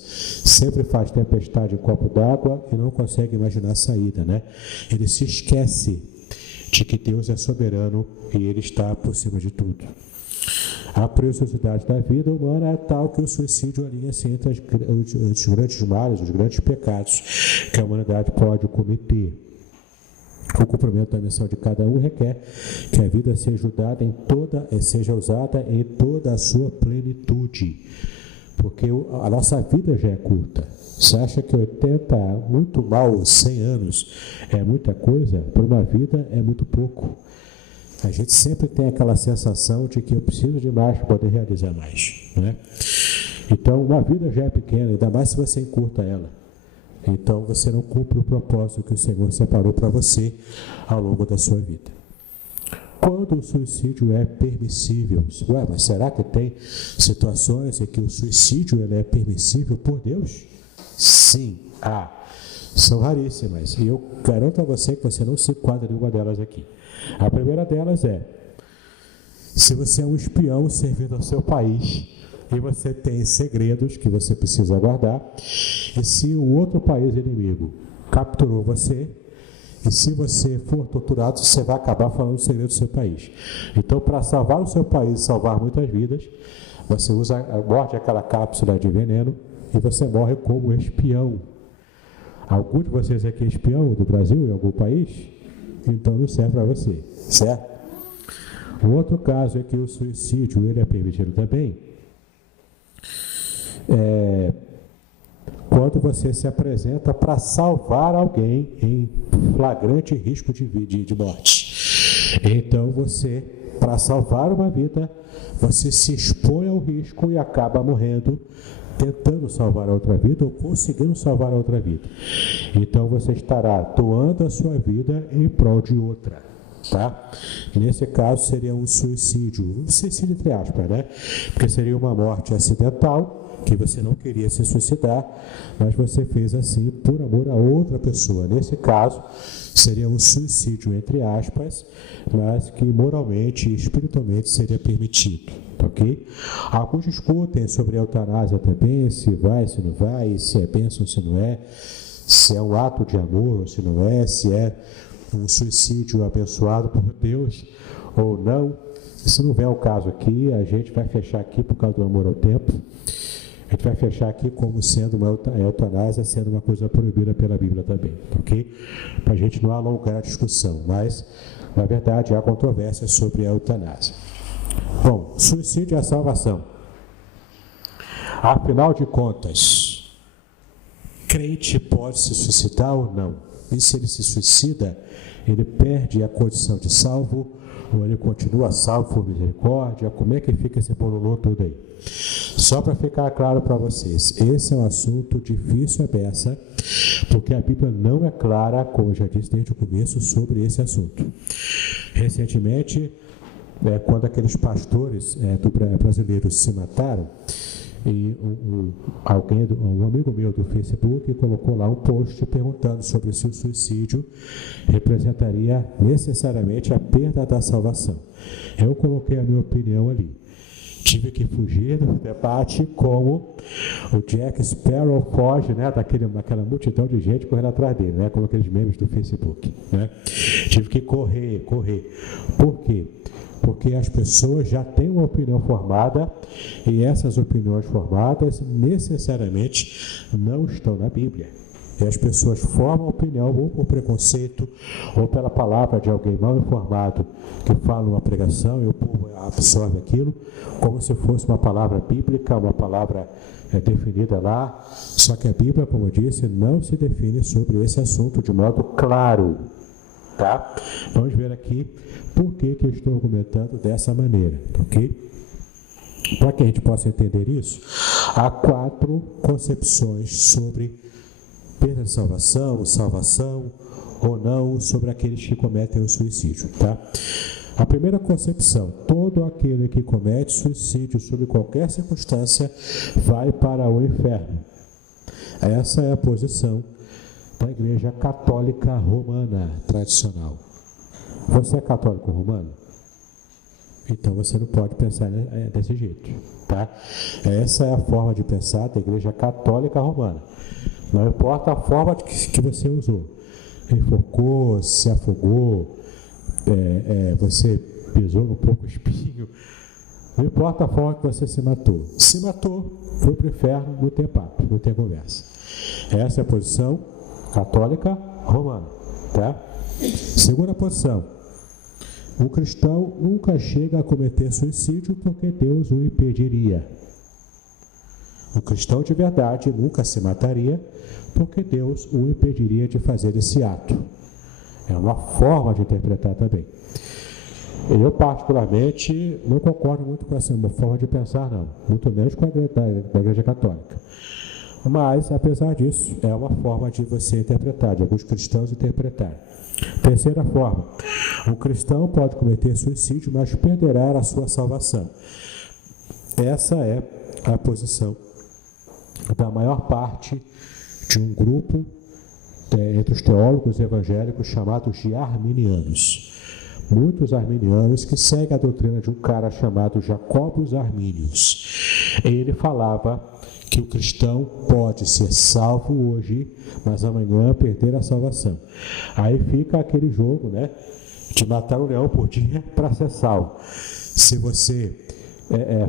sempre faz tempestade em copo d'água e não consegue imaginar a saída, né? Ele se esquece de que Deus é soberano e Ele está por cima de tudo. A preciosidade da vida humana é tal que o suicídio alinha-se entre os grandes males, os grandes pecados que a humanidade pode cometer. O cumprimento da missão de cada um requer que a vida seja usada em toda a sua plenitude, porque a nossa vida já é curta. Você acha que 80, muito mal, 100 anos é muita coisa? Para uma vida é muito pouco. A gente sempre tem aquela sensação de que eu preciso de mais para poder realizar mais, né? Então, uma vida já é pequena, ainda mais se você encurta ela. Então, você não cumpre o propósito que o Senhor separou para você ao longo da sua vida. Quando o suicídio é permissível? Mas será que tem situações em que o suicídio é permissível por Deus? Sim, são raríssimas. E eu garanto a você que você não se enquadra em uma delas aqui. A primeira delas é, se você é um espião servindo ao seu país, e você tem segredos que você precisa guardar, e se o outro país inimigo capturou você, e se você for torturado, você vai acabar falando o segredo do seu país. Então, para salvar o seu país e salvar muitas vidas, você morde aquela cápsula de veneno e você morre como espião. Algum de vocês aqui é espião do Brasil, em algum país? Então não serve para você, certo? O outro caso é que o suicídio ele é permitido também quando você se apresenta para salvar alguém em flagrante risco de morte. Então você, para salvar uma vida, você se expõe ao risco e acaba morrendo tentando salvar a outra vida ou conseguindo salvar a outra vida. Então você estará doando a sua vida em prol de outra, tá? Nesse caso seria um suicídio entre aspas, né? Porque seria uma morte acidental, que você não queria se suicidar, mas você fez assim por amor a outra pessoa. Nesse caso, seria um suicídio, entre aspas, mas que moralmente e espiritualmente seria permitido, ok? Alguns discutem sobre a eutanásia também, se vai, se não vai, se é bênção, se não é, se é um ato de amor ou se não é, se é um suicídio abençoado por Deus ou não. Se não vier o caso aqui, a gente vai fechar aqui por causa do amor ao tempo. A gente vai fechar aqui como sendo uma eutanásia, sendo uma coisa proibida pela Bíblia também, ok? Para a gente não alongar a discussão, mas, na verdade, há controvérsias sobre a eutanásia. Bom, suicídio é a salvação. Afinal de contas, crente pode se suicidar ou não? E se ele se suicida, ele perde a condição de salvo ou ele continua salvo por misericórdia? Como é que fica esse bololô todo aí? Só para ficar claro para vocês, esse é um assunto difícil a beça, porque a Bíblia não é clara, como eu já disse desde o começo, sobre esse assunto. Recentemente, quando aqueles pastores brasileiros se mataram, E um amigo meu do Facebook colocou lá um post perguntando sobre se o suicídio representaria necessariamente a perda da salvação. Eu coloquei a minha opinião ali. Tive que fugir do debate como o Jack Sparrow foge, né, daquela multidão de gente correndo atrás dele, né, como aqueles memes do Facebook. Né? Tive que correr. Por quê? Porque as pessoas já têm uma opinião formada e essas opiniões formadas necessariamente não estão na Bíblia. E as pessoas formam opinião ou por preconceito ou pela palavra de alguém mal informado que fala uma pregação e o povo absorve aquilo como se fosse uma palavra bíblica, uma palavra definida lá. Só que a Bíblia, como eu disse, não se define sobre esse assunto de modo claro. Tá? Vamos ver aqui por que eu estou argumentando dessa maneira, ok? Para que a gente possa entender isso, há 4 concepções sobre perda de salvação ou não, sobre aqueles que cometem o suicídio. Tá? A primeira concepção: todo aquele que comete suicídio sob qualquer circunstância vai para o inferno. Essa é a posição da Igreja Católica Romana tradicional. Você é católico romano? Então você não pode pensar desse jeito, tá? Essa é a forma de pensar da Igreja Católica Romana. Não importa a forma que você usou. Enforcou, se afogou, você pisou no porco espinho. Não importa a forma que você se matou. Se matou, foi para o inferno, não tem papo, não tem conversa. Essa é a posição católica romana, tá? Segunda posição: o cristão nunca chega a cometer suicídio porque Deus o impediria. O cristão de verdade nunca se mataria porque Deus o impediria de fazer esse ato. É uma forma de interpretar também. Eu, particularmente, não concordo muito com essa forma de pensar, não. Muito menos com a da Igreja Católica. Mas, apesar disso, é uma forma de você interpretar, de alguns cristãos interpretarem. Terceira forma: o cristão pode cometer suicídio, mas perderá a sua salvação. Essa é a posição da maior parte de um grupo entre os teólogos evangélicos chamados de arminianos. Muitos arminianos que seguem a doutrina de um cara chamado Jacobus Arminius. Ele falava que o cristão pode ser salvo hoje, mas amanhã perder a salvação. Aí fica aquele jogo, né, de matar um leão por dia para ser salvo. Se você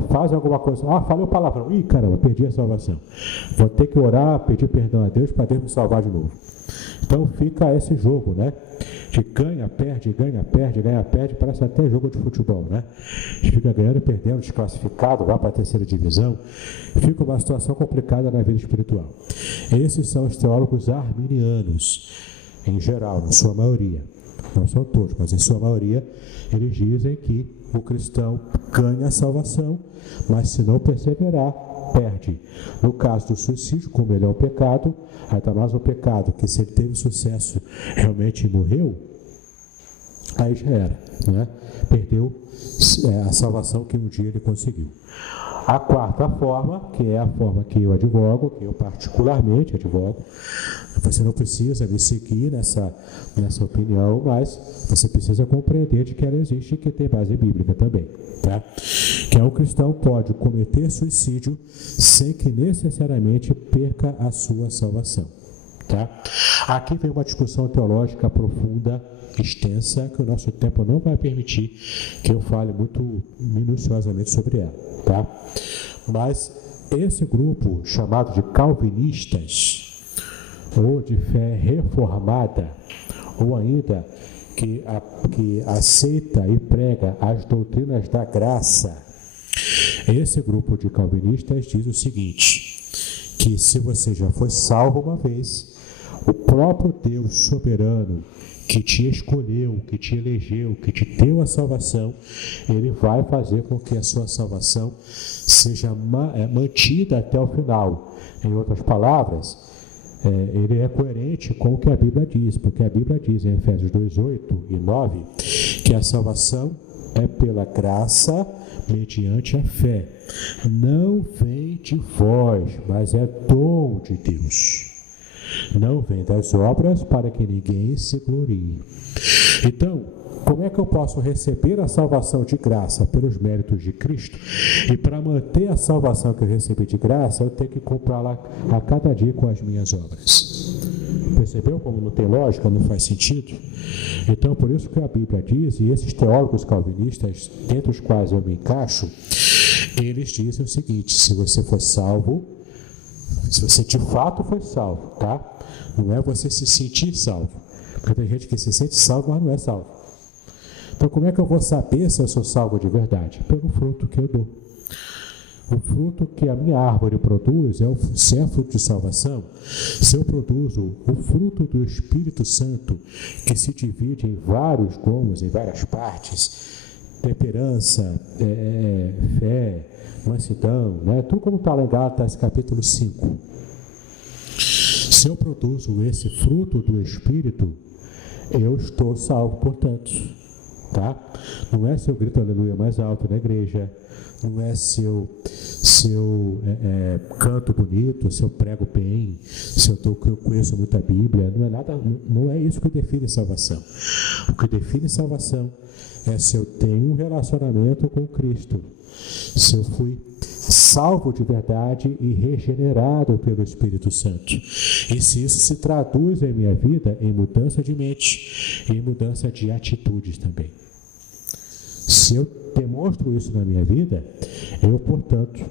faz alguma coisa, falei o palavrão, caramba, perdi a salvação. Vou ter que orar, pedir perdão a Deus para Deus me salvar de novo. Então fica esse jogo, né? De ganha, perde, parece até jogo de futebol, né? A gente fica ganhando e perdendo, desclassificado, vai para a terceira divisão. Fica uma situação complicada na vida espiritual. Esses são os teólogos arminianos, em geral, na sua maioria. Não são todos, mas em sua maioria, eles dizem que o cristão ganha a salvação, mas se não perseverar, perde. No caso do suicídio, como ele é um pecado, ainda mais um pecado que, se ele teve sucesso, realmente morreu, aí já era, né? Perdeu a salvação que um dia ele conseguiu. A quarta forma, que é a forma que eu advogo, que eu particularmente advogo, você não precisa me seguir nessa opinião, mas você precisa compreender de que ela existe e que tem base bíblica também, tá? Que o cristão pode cometer suicídio sem que necessariamente perca a sua salvação, tá? Aqui vem uma discussão teológica profunda, extensa, que o nosso tempo não vai permitir que eu fale muito minuciosamente sobre ela, tá? Mas esse grupo chamado de calvinistas, ou de fé reformada, ou ainda que aceita e prega as doutrinas da graça, esse grupo de calvinistas diz o seguinte: que se você já foi salvo uma vez, o próprio Deus soberano que te escolheu, que te elegeu, que te deu a salvação, ele vai fazer com que a sua salvação seja mantida até o final. Em outras palavras, ele é coerente com o que a Bíblia diz, porque a Bíblia diz em Efésios 2:8 e 9 que a salvação é pela graça, mediante a fé. Não vem de vós, mas é dom de Deus. Não vem das obras para que ninguém se glorie. Então, como é que eu posso receber a salvação de graça pelos méritos de Cristo? E para manter a salvação que eu recebi de graça, eu tenho que comprá-la a cada dia com as minhas obras. Percebeu como não tem lógica, não faz sentido? Então, por isso que a Bíblia diz, e esses teólogos calvinistas, dentre os quais eu me encaixo, eles dizem o seguinte: se você for salvo, se você de fato foi salvo, tá? Não é você se sentir salvo. Porque tem gente que se sente salvo, mas não é salvo. Então, como é que eu vou saber se eu sou salvo de verdade? Pelo fruto que eu dou. O fruto que a minha árvore produz, se é fruto de salvação, se eu produzo o fruto do Espírito Santo, que se divide em vários gomos, em várias partes, temperança, fé, mansidão, né? Tudo como está lá em Gálatas capítulo 5. Se eu produzo esse fruto do Espírito, eu estou salvo, portanto. Tá? Não é se eu grito aleluia mais alto na igreja, não é se eu canto bonito, se eu prego bem, se eu conheço muita Bíblia, não é nada, não é isso que define salvação. O que define salvação é se eu tenho um relacionamento com Cristo, se eu fui salvo de verdade e regenerado pelo Espírito Santo. E se isso se traduz em minha vida em mudança de mente e em mudança de atitudes também. Se eu demonstro isso na minha vida, eu, portanto,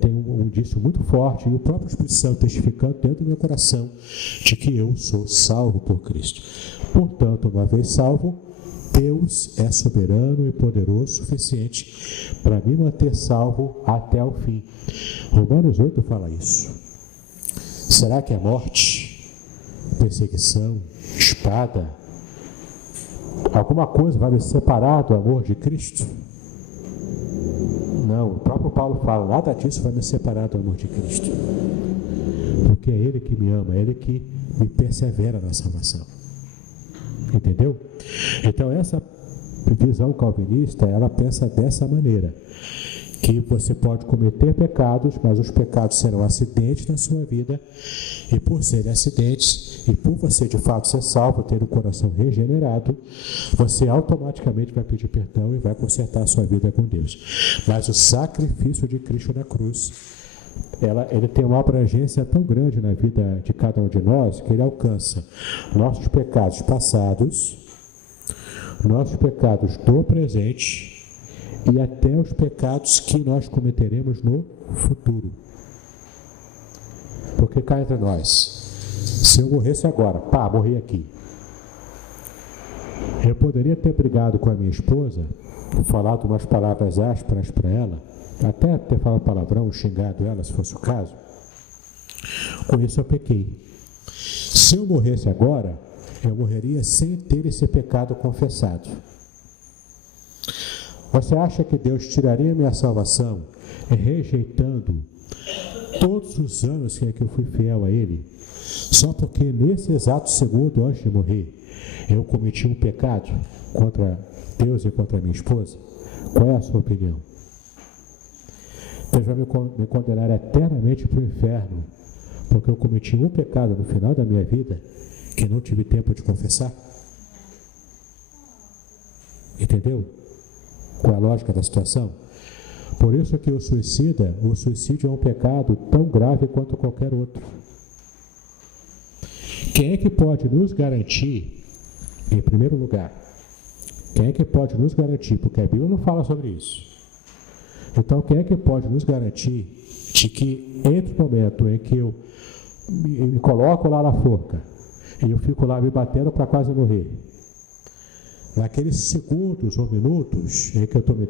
tenho um indício muito forte, e o próprio Espírito Santo testificando dentro do meu coração de que eu sou salvo por Cristo. Portanto, uma vez salvo, Deus é soberano e poderoso o suficiente para me manter salvo até o fim. Romanos 8 fala isso. Será que é morte, perseguição, espada, alguma coisa vai me separar do amor de Cristo? Não, o próprio Paulo fala, nada disso vai me separar do amor de Cristo. Porque é Ele que me ama, é Ele que me persevera na salvação. Entendeu? Então essa visão calvinista, ela pensa dessa maneira, que você pode cometer pecados, mas os pecados serão acidentes na sua vida, e por serem acidentes, e por você de fato ser salvo, ter o coração regenerado, você automaticamente vai pedir perdão e vai consertar a sua vida com Deus. Mas o sacrifício de Cristo na cruz, ele tem uma abrangência tão grande na vida de cada um de nós, que ele alcança nossos pecados passados, nossos pecados do presente e até os pecados que nós cometeremos no futuro. Porque cá entre nós, se eu morresse agora, morri aqui, eu poderia ter brigado com a minha esposa, falado umas palavras ásperas para ela, até ter falado palavrão, xingado ela, se fosse o caso. Com isso eu pequei. Se eu morresse agora, eu morreria sem ter esse pecado confessado. Você acha que Deus tiraria minha salvação rejeitando todos os anos que eu fui fiel a Ele, só porque nesse exato segundo antes de morrer eu cometi um pecado contra Deus e contra minha esposa? Qual é a sua opinião? Deus vai me condenar eternamente para o inferno porque eu cometi um pecado no final da minha vida que não tive tempo de confessar? Entendeu? Qual é a lógica da situação? Por isso que o suicídio é um pecado tão grave quanto qualquer outro. Quem é que pode nos garantir, em primeiro lugar, quem é que pode nos garantir, porque a Bíblia não fala sobre isso. Então, quem é que pode nos garantir de que entre o momento em que eu me coloco lá na forca e eu fico lá me batendo para quase morrer, naqueles segundos ou minutos em que eu estou me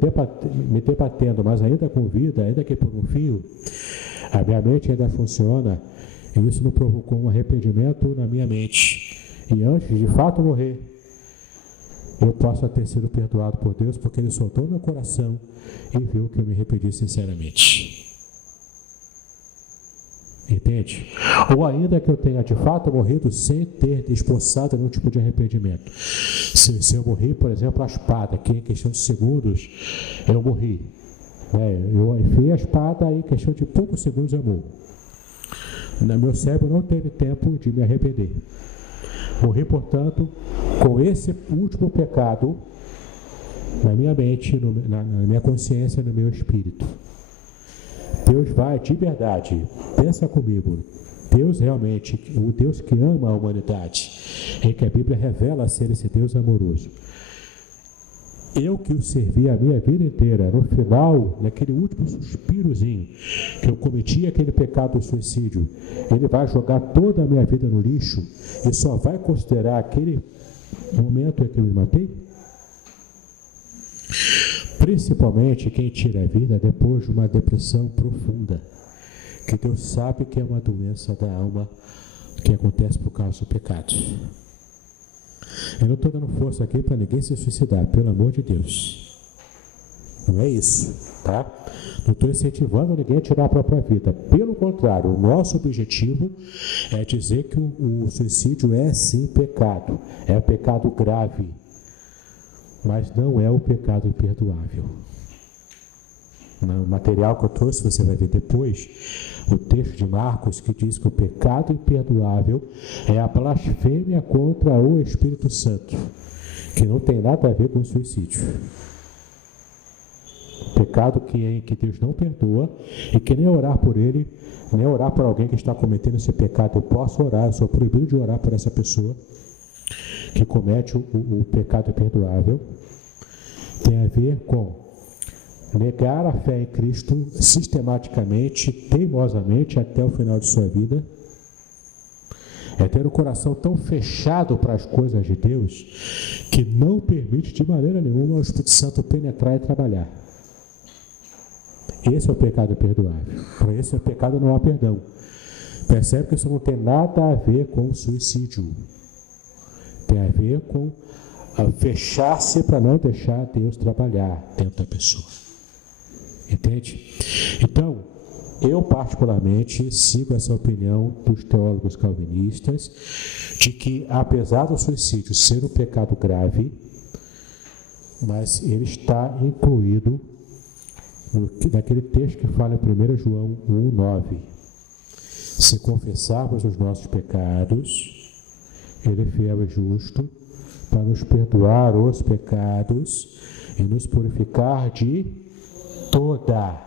debatendo, mas ainda com vida, ainda que por um fio, a minha mente ainda funciona, e isso não provocou um arrependimento na minha mente, e antes de fato morrer, eu posso ter sido perdoado por Deus, porque Ele soltou meu coração e viu que eu me arrependi sinceramente. Entende? Ou ainda que eu tenha de fato morrido sem ter esboçado nenhum tipo de arrependimento. Se eu morri, por exemplo, a espada, que em questão de segundos eu morri. Eu enfiei a espada e em questão de poucos segundos eu morro. Meu cérebro não teve tempo de me arrepender. Morri, portanto, com esse último pecado na minha mente, na minha consciência, no meu espírito. Deus vai, de verdade, pensa comigo, Deus realmente, o Deus que ama a humanidade, em que a Bíblia revela ser esse Deus amoroso. Eu que o servi a minha vida inteira, no final, naquele último suspirozinho, que eu cometi aquele pecado do suicídio, ele vai jogar toda a minha vida no lixo e só vai considerar aquele momento em que eu me matei? Principalmente quem tira a vida depois de uma depressão profunda, que Deus sabe que é uma doença da alma que acontece por causa do pecado. Eu não estou dando força aqui para ninguém se suicidar, pelo amor de Deus. Não é isso, tá? Não estou incentivando ninguém a tirar a própria vida. Pelo contrário, o nosso objetivo é dizer que o suicídio é sim pecado. É pecado grave. Mas não é o pecado imperdoável. No material que eu trouxe, você vai ver depois, o texto de Marcos que diz que o pecado imperdoável é a blasfêmia contra o Espírito Santo, que não tem nada a ver com suicídio. Pecado que Deus não perdoa e que nem orar por ele, nem orar por alguém que está cometendo esse pecado. Eu posso orar, eu sou proibido de orar por essa pessoa que comete o pecado imperdoável. Tem a ver com negar a fé em Cristo sistematicamente, teimosamente, até o final de sua vida. É ter o coração tão fechado para as coisas de Deus que não permite de maneira nenhuma o Espírito Santo penetrar e trabalhar. Esse é o pecado imperdoável. Por esse pecado não há perdão. Percebe que isso não tem nada a ver com o suicídio. Tem a ver com fechar-se para não deixar Deus trabalhar dentro da pessoa. Entende? Então, eu particularmente sigo essa opinião dos teólogos calvinistas de que, apesar do suicídio ser um pecado grave, mas ele está incluído naquele texto que fala em 1 João 1,9. Se confessarmos os nossos pecados, ele é fiel e justo para nos perdoar os pecados e nos purificar de toda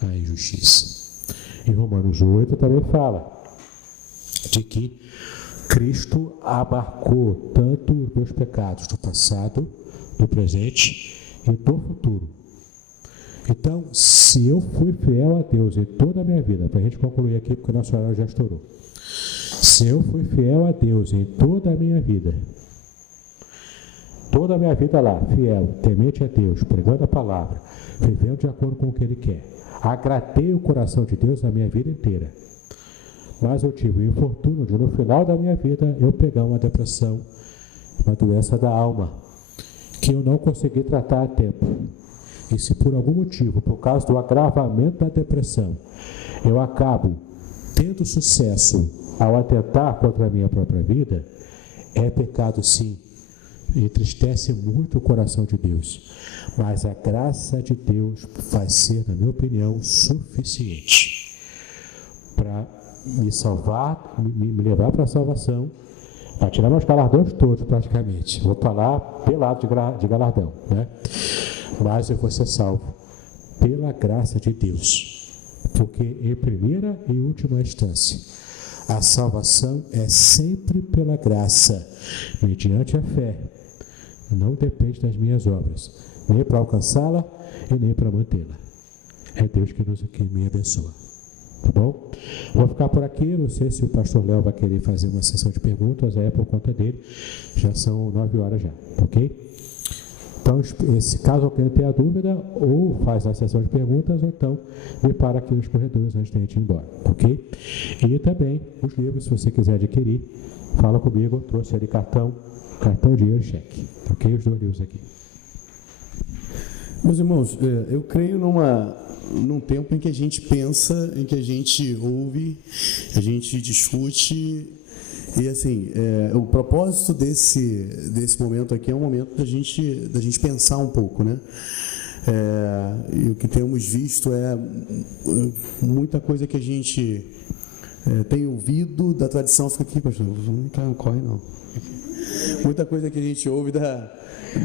a injustiça. Em Romanos 8 também fala de que Cristo abarcou tanto os meus pecados do passado, do presente e do futuro. Então, se eu fui fiel a Deus em toda a minha vida, para a gente concluir aqui, porque o nosso horário já estourou. Se eu fui fiel a Deus em toda a minha vida lá, fiel, temente a Deus, pregando a palavra, vivendo de acordo com o que Ele quer, agradei o coração de Deus a minha vida inteira. Mas eu tive o infortúnio de, no final da minha vida, eu pegar uma depressão, uma doença da alma, que eu não consegui tratar a tempo. E se por algum motivo, por causa do agravamento da depressão, eu acabo tendo sucesso ao atentar contra a minha própria vida, é pecado sim, entristece muito o coração de Deus, mas a graça de Deus vai ser, na minha opinião, suficiente para me salvar, me levar para a salvação, para tirar meus galardões todos praticamente. Vou falar pelado de galardão, né? Mas eu vou ser salvo pela graça de Deus, porque em primeira e última instância, a salvação é sempre pela graça, mediante a fé. Não depende das minhas obras, nem para alcançá-la e nem para mantê-la. É Deus que me abençoa. Tá bom? Vou ficar por aqui, não sei se o pastor Léo vai querer fazer uma sessão de perguntas, aí é por conta dele, já são 9 horas já, ok? Então, caso alguém tenha dúvida, ou faz a sessão de perguntas, ou então me para aqui nos corredores antes de a gente ir embora, ok? E também, os livros, se você quiser adquirir, fala comigo, trouxe ali cartão, dinheiro e cheque, ok? Os 2 livros aqui. Meus irmãos, eu creio num tempo em que a gente pensa, em que a gente ouve, a gente discute. E assim, o propósito desse momento aqui é um momento da gente pensar um pouco, né? E o que temos visto é muita coisa que a gente tem ouvido da tradição. Fica aqui, pastor, não corre não. Muita coisa que a gente ouve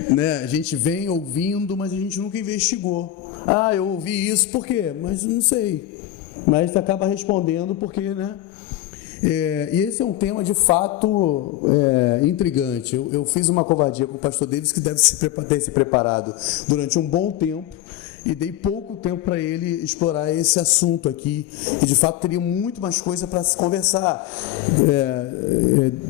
né? A gente vem ouvindo, mas a gente nunca investigou. Ah, eu ouvi isso, por quê? Mas não sei. Mas acaba respondendo porque, né? E esse é um tema de fato intrigante. Eu fiz uma covardia com o pastor Davis, que deve ter se preparado durante um bom tempo, e dei pouco tempo para ele explorar esse assunto aqui, e de fato teria muito mais coisa para se conversar,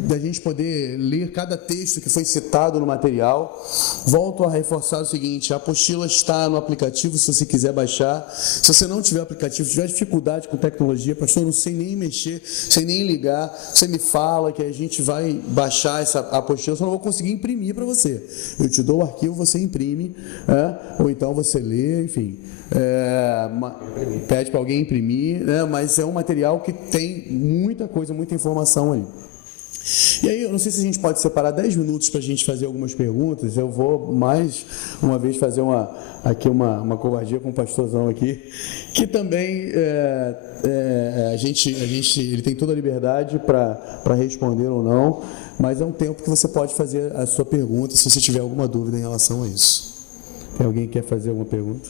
da gente poder ler cada texto que foi citado no material. Volto a reforçar o seguinte: a apostila está no aplicativo, se você quiser baixar. Se você não tiver aplicativo, tiver dificuldade com tecnologia, pastor, eu não sei nem mexer, sei nem ligar, você me fala que a gente vai baixar essa apostila, só não vou conseguir imprimir para você. Eu te dou o arquivo, você imprime, ou então você lê, enfim, pede para alguém imprimir, né? Mas é um material que tem muita coisa, muita informação aí. E aí, eu não sei se a gente pode separar 10 minutos para a gente fazer algumas perguntas. Eu vou mais uma vez fazer uma covardia com o pastorzão aqui, que também ele tem toda a liberdade para responder ou não, mas é um tempo que você pode fazer a sua pergunta, se você tiver alguma dúvida em relação a isso. Tem alguém que quer fazer alguma pergunta?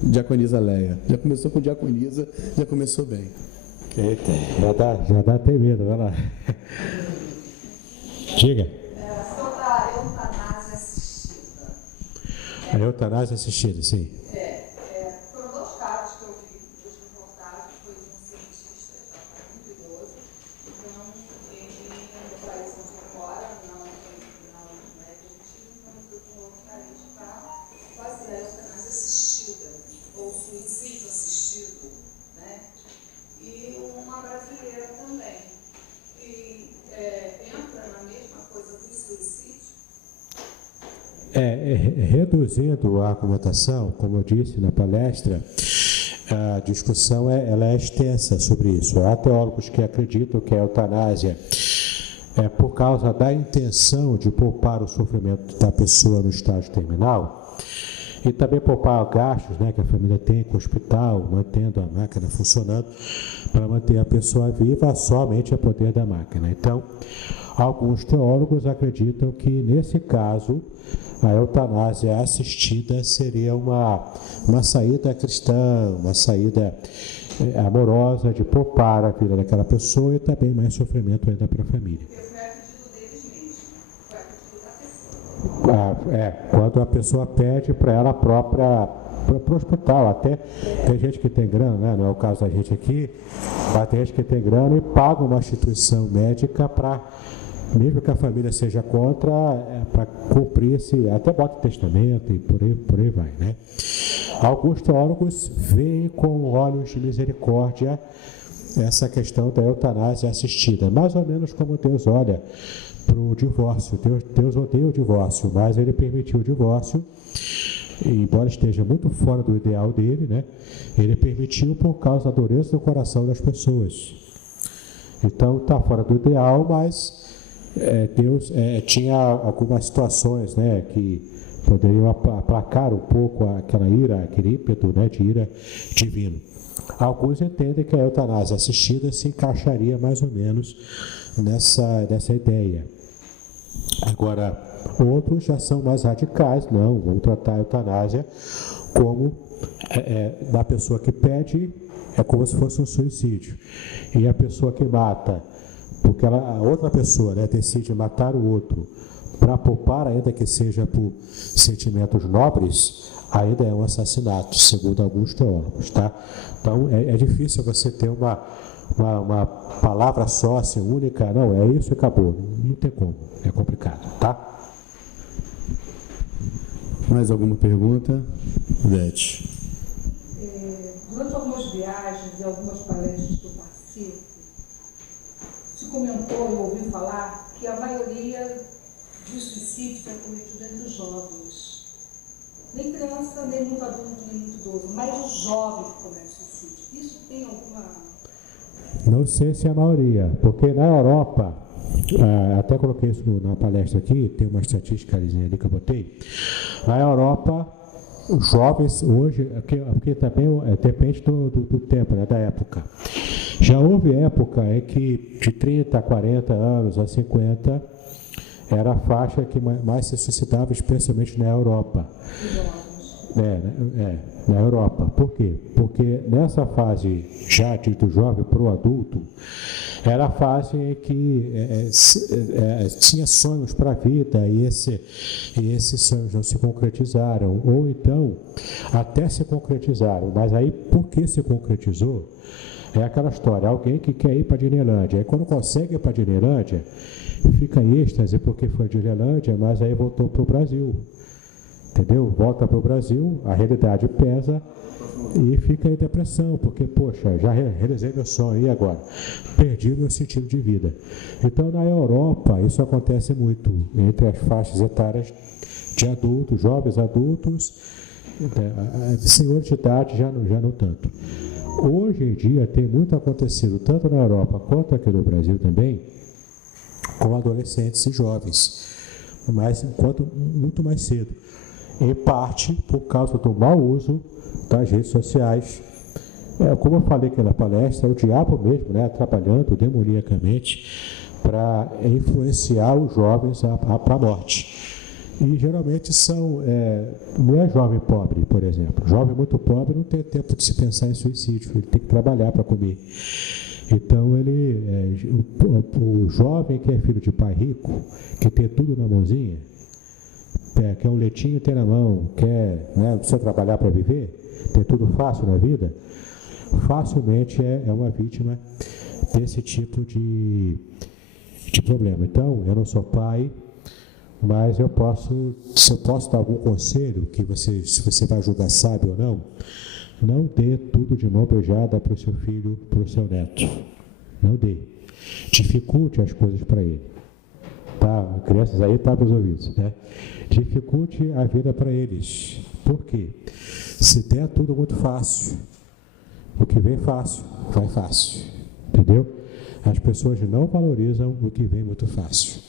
Diaconisa Leia. Já começou com diaconisa, já começou bem. Eita, já dá até medo, vai lá. Diga. Sobre a eutanásia assistida. A eutanásia assistida, sim. Foram 2 casos que eu vi, 2 reportagens, foi de um cientista, já está muito idoso, então ele no país onde mora, não é permitido, então ele foi com outro país para fazer a eutanásia assistida, ou suicídio assistido, né? E uma brasileira também. E entra na mesma coisa do suicídio? Reduzindo a argumentação, como eu disse na palestra, a discussão ela é extensa sobre isso. Há teólogos que acreditam que a eutanásia é por causa da intenção de poupar o sofrimento da pessoa no estágio terminal, e também poupar gastos, né, que a família tem com o hospital, mantendo a máquina funcionando, para manter a pessoa viva somente a poder da máquina. Então, alguns teólogos acreditam que, nesse caso, a eutanásia assistida seria uma saída cristã, uma saída amorosa de poupar a vida daquela pessoa e também mais sofrimento ainda para a família. Quando a pessoa pede para ela própria, para o hospital. Até tem gente que tem grana, né? Não é o caso da gente aqui, mas tem gente que tem grana e paga uma instituição médica para, mesmo que a família seja contra, para cumprir esse, até bota testamento e por aí vai, né? Alguns teólogos veem com olhos de misericórdia essa questão da eutanásia assistida, mais ou menos como Deus olha para o divórcio. Deus odeia o divórcio, mas Ele permitiu o divórcio, e, embora esteja muito fora do ideal dele, né? Ele permitiu por causa da dureza do coração das pessoas. Então está fora do ideal, mas Deus tinha algumas situações, né, que poderiam aplacar um pouco aquela ira, aquele ímpeto, né, de ira divino. Alguns entendem que a eutanásia assistida se encaixaria mais ou menos nessa ideia. Agora, outros já são mais radicais, não, vão tratar a eutanásia como da pessoa que pede, é como se fosse um suicídio. E a pessoa que mata, porque a outra pessoa, né, decide matar o outro para poupar, ainda que seja por sentimentos nobres, ainda é um assassinato, segundo alguns teólogos, tá? Então, é difícil você ter uma palavra só, assim, única, não, é isso e acabou. Não tem como, é complicado, tá? Mais alguma pergunta? Beth. Durante algumas viagens e algumas palestras que eu participo, se comentou e ouvi falar que a maioria dos suicídios é cometido entre os jovens. Nem criança, nem muito adulto, nem muito idoso, mas o jovem que comete suicídio. Isso tem alguma... Não sei se é a maioria, porque na Europa, até coloquei isso na palestra aqui, tem uma estatística ali que eu botei. Na Europa, os jovens hoje, porque também depende do tempo, né, da época. Já houve época em que de 30 a 40 anos a 50 era a faixa que mais se suscitava, especialmente na Europa. Na Europa. Por quê? Porque nessa fase já do jovem para o adulto, era a fase em que tinha sonhos para a vida e esses sonhos não se concretizaram, ou então até se concretizaram, mas aí por que se concretizou? É aquela história, alguém que quer ir para a Disneylândia, aí quando consegue ir para a Disneylândia, fica em êxtase porque foi a Disneylândia, mas aí voltou para o Brasil. Entendeu? Volta para o Brasil, a realidade pesa e fica em depressão, porque, poxa, já realizei meu sonho e agora? Perdi meu sentido de vida. Então, na Europa, isso acontece muito entre as faixas etárias de adultos, jovens adultos, senhores de idade já não tanto. Hoje em dia tem muito acontecido, tanto na Europa quanto aqui no Brasil também, com adolescentes e jovens, mas muito mais cedo. Em parte por causa do mau uso das redes sociais. Como eu falei aqui na palestra, é o diabo mesmo, né, trabalhando demoniacamente para influenciar os jovens para a morte. E geralmente não é jovem pobre, por exemplo. Jovem muito pobre não tem tempo de se pensar em suicídio, ele tem que trabalhar para comer. Então, o jovem que é filho de pai rico, que tem tudo na mãozinha, quer um leitinho, tem na mão, não precisa trabalhar para viver, ter tudo fácil na vida, facilmente é uma vítima desse tipo de problema. Então, eu não sou pai, mas se eu posso dar algum conselho, se você vai julgar sábio ou não dê tudo de mão beijada para o seu filho, para o seu neto. Não dê. Dificulte as coisas para ele. Tá, crianças aí, tapem os ouvidos, né? Dificulte a vida para eles. Por quê? Se der tudo muito fácil, o que vem fácil, vai fácil. Entendeu? As pessoas não valorizam o que vem muito fácil.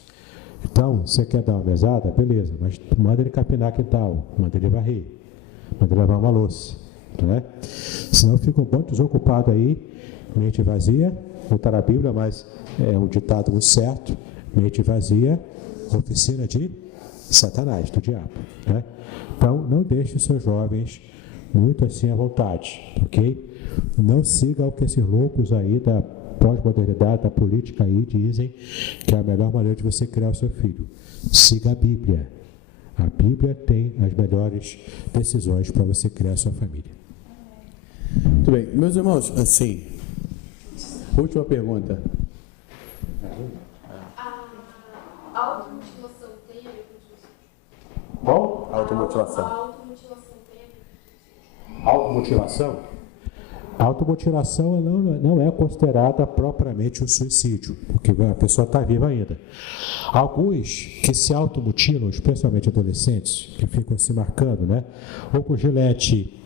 Então, você quer dar uma mesada? Beleza, mas manda ele capinar quintal, manda ele varrer, manda ele lavar uma louça, né? Senão fica um monte desocupado aí, mente vazia, não está na Bíblia, mas é um ditado muito certo. Mente vazia, oficina de Satanás, do diabo, né? Então, não deixe os seus jovens muito assim à vontade, ok? Não siga o que esses loucos aí da pós-modernidade, da política aí dizem que é a melhor maneira de você criar o seu filho. Siga a Bíblia. A Bíblia tem as melhores decisões para você criar a sua família. Muito bem. Meus irmãos, assim, última pergunta. A automutilação tem a ver com suicídio? Qual? Automutilação. A automutilação tem a ver com suicídio? Automutilação? A automutilação não é considerada propriamente um suicídio, porque a pessoa está viva ainda. Alguns que se automutilam, especialmente adolescentes, que ficam se marcando, né? Ou com gilete,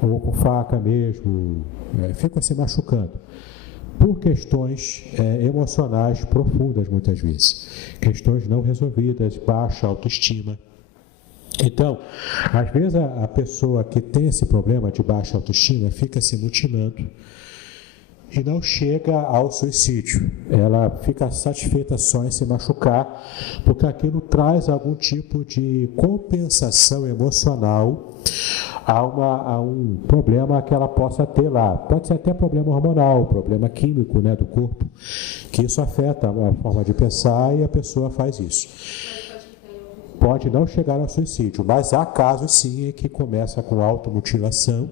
ou com faca mesmo, ficam se machucando. Por questões emocionais profundas, muitas vezes. Questões não resolvidas, baixa autoestima. Então, às vezes a pessoa que tem esse problema de baixa autoestima fica se mutilando e não chega ao suicídio. Ela fica satisfeita só em se machucar, porque aquilo traz algum tipo de compensação emocional a um problema que ela possa ter lá. Pode ser até problema hormonal, problema químico, né, do corpo, que isso afeta a forma de pensar e a pessoa faz isso. Pode não chegar ao suicídio, mas há casos sim em que começa com automutilação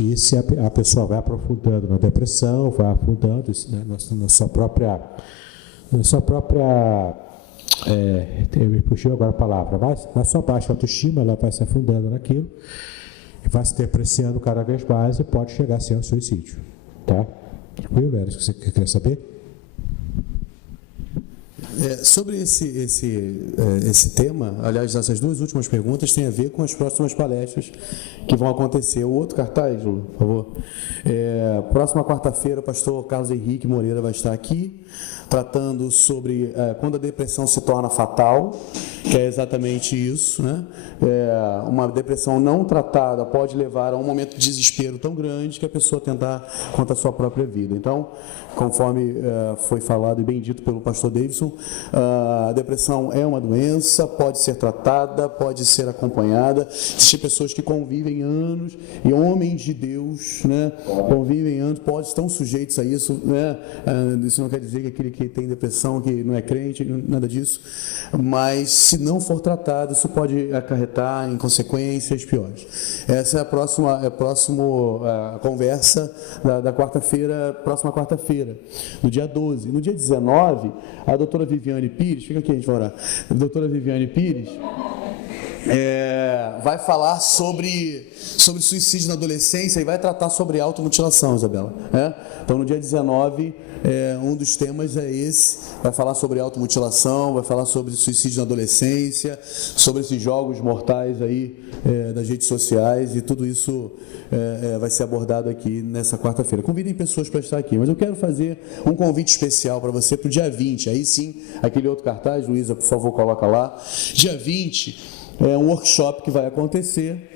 e se a pessoa vai aprofundando na depressão, vai afundando na sua própria me fugiu agora a palavra, mas na sua baixa autoestima ela vai se afundando naquilo, vai se depreciando cada vez mais e pode chegar a ser um suicídio. Tá? Tranquilo, Eros, que você quer saber? Sobre esse tema, aliás, essas duas últimas perguntas têm a ver com as próximas palestras que vão acontecer. O outro cartaz, Lu, por favor. Próxima quarta-feira, o pastor Carlos Henrique Moreira vai estar aqui, tratando sobre quando a depressão se torna fatal, que é exatamente isso, né? Uma depressão não tratada pode levar a um momento de desespero tão grande que a pessoa tentar contra a sua própria vida. Então, conforme foi falado e bem dito pelo pastor Davidson, a depressão é uma doença, pode ser tratada, pode ser acompanhada. Existem pessoas que convivem anos, e homens de Deus, né, convivem anos, estão sujeitos a isso, né? Isso não quer dizer que aquele que tem depressão, que não é crente, nada disso, mas se não for tratado, isso pode acarretar em consequências piores. Essa é a próxima conversa da quarta-feira, próxima quarta-feira, no dia 12. No dia 19, a doutora Viviane Pires, fica aqui, a gente vai orar, a doutora Viviane Pires vai falar sobre suicídio na adolescência e vai tratar sobre automutilação, Isabela. Então, no dia 19, um dos temas é esse, vai falar sobre automutilação, vai falar sobre suicídio na adolescência, sobre esses jogos mortais aí das redes sociais, e tudo isso vai ser abordado aqui nessa quarta-feira. Convidem pessoas para estar aqui, mas eu quero fazer um convite especial para você para o dia 20, aí sim, aquele outro cartaz, Luísa, por favor, coloca lá. Dia 20 é um workshop que vai acontecer.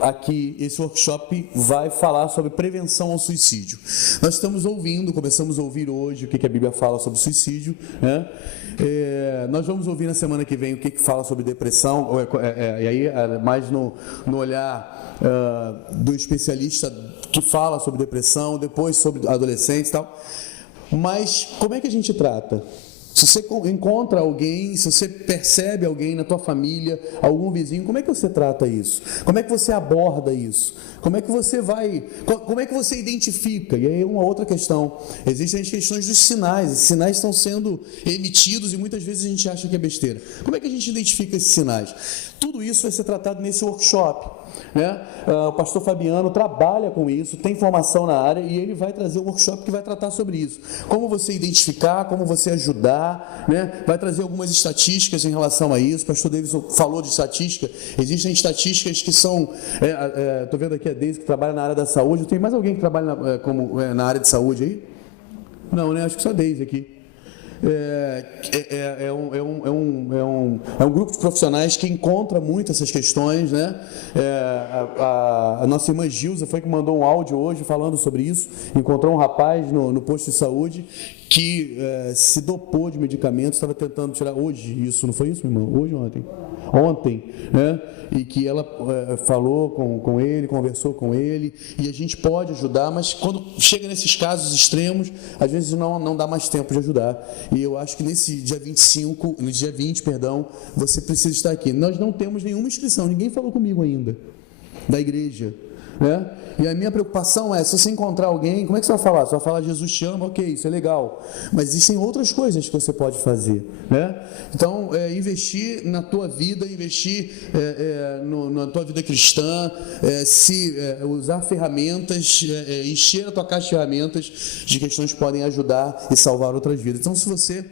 Aqui, esse workshop vai falar sobre prevenção ao suicídio. Nós começamos a ouvir hoje o que a Bíblia fala sobre suicídio, né? Nós vamos ouvir na semana que vem o que fala sobre depressão, e aí mais no olhar do especialista que fala sobre depressão, depois sobre adolescentes e tal. Mas como é que a gente trata? Se você encontra alguém, se você percebe alguém na tua família, algum vizinho, como é que você trata isso? Como é que você aborda isso? Como é que você identifica? E aí uma outra questão, existem as questões dos sinais, esses sinais estão sendo emitidos e muitas vezes a gente acha que é besteira. Como é que a gente identifica esses sinais? Tudo isso vai ser tratado nesse workshop, né? O pastor Fabiano trabalha com isso, tem formação na área, e ele vai trazer um workshop que vai tratar sobre isso. Como você identificar, como você ajudar, né? Vai trazer algumas estatísticas em relação a isso. O pastor Davidson falou de estatística. Existem estatísticas que são... Estou vendo aqui a Deise, que trabalha na área da saúde. Tem mais alguém que trabalha na área de saúde aí? Não, né? Acho que só a Deise aqui. É um grupo de profissionais que encontra muito essas questões, né? A nossa irmã Gilza foi que mandou um áudio hoje falando sobre isso. Encontrou um rapaz no posto de saúde que se dopou de medicamentos, estava tentando tirar hoje isso, não foi isso, meu irmão? Hoje ou ontem? Ontem, né? E que ela falou com ele, conversou com ele, e a gente pode ajudar, mas quando chega nesses casos extremos, às vezes não dá mais tempo de ajudar. E eu acho que nesse dia 20, você precisa estar aqui. Nós não temos nenhuma inscrição, ninguém falou comigo ainda, da igreja, né? E a minha preocupação é, se você encontrar alguém, como é que você vai falar? Você vai falar Jesus te ama, ok, isso é legal, mas existem outras coisas que você pode fazer, né? Então, investir na tua vida, investir na tua vida cristã, usar ferramentas, encher a tua caixa de ferramentas de questões que podem ajudar e salvar outras vidas. Então, se você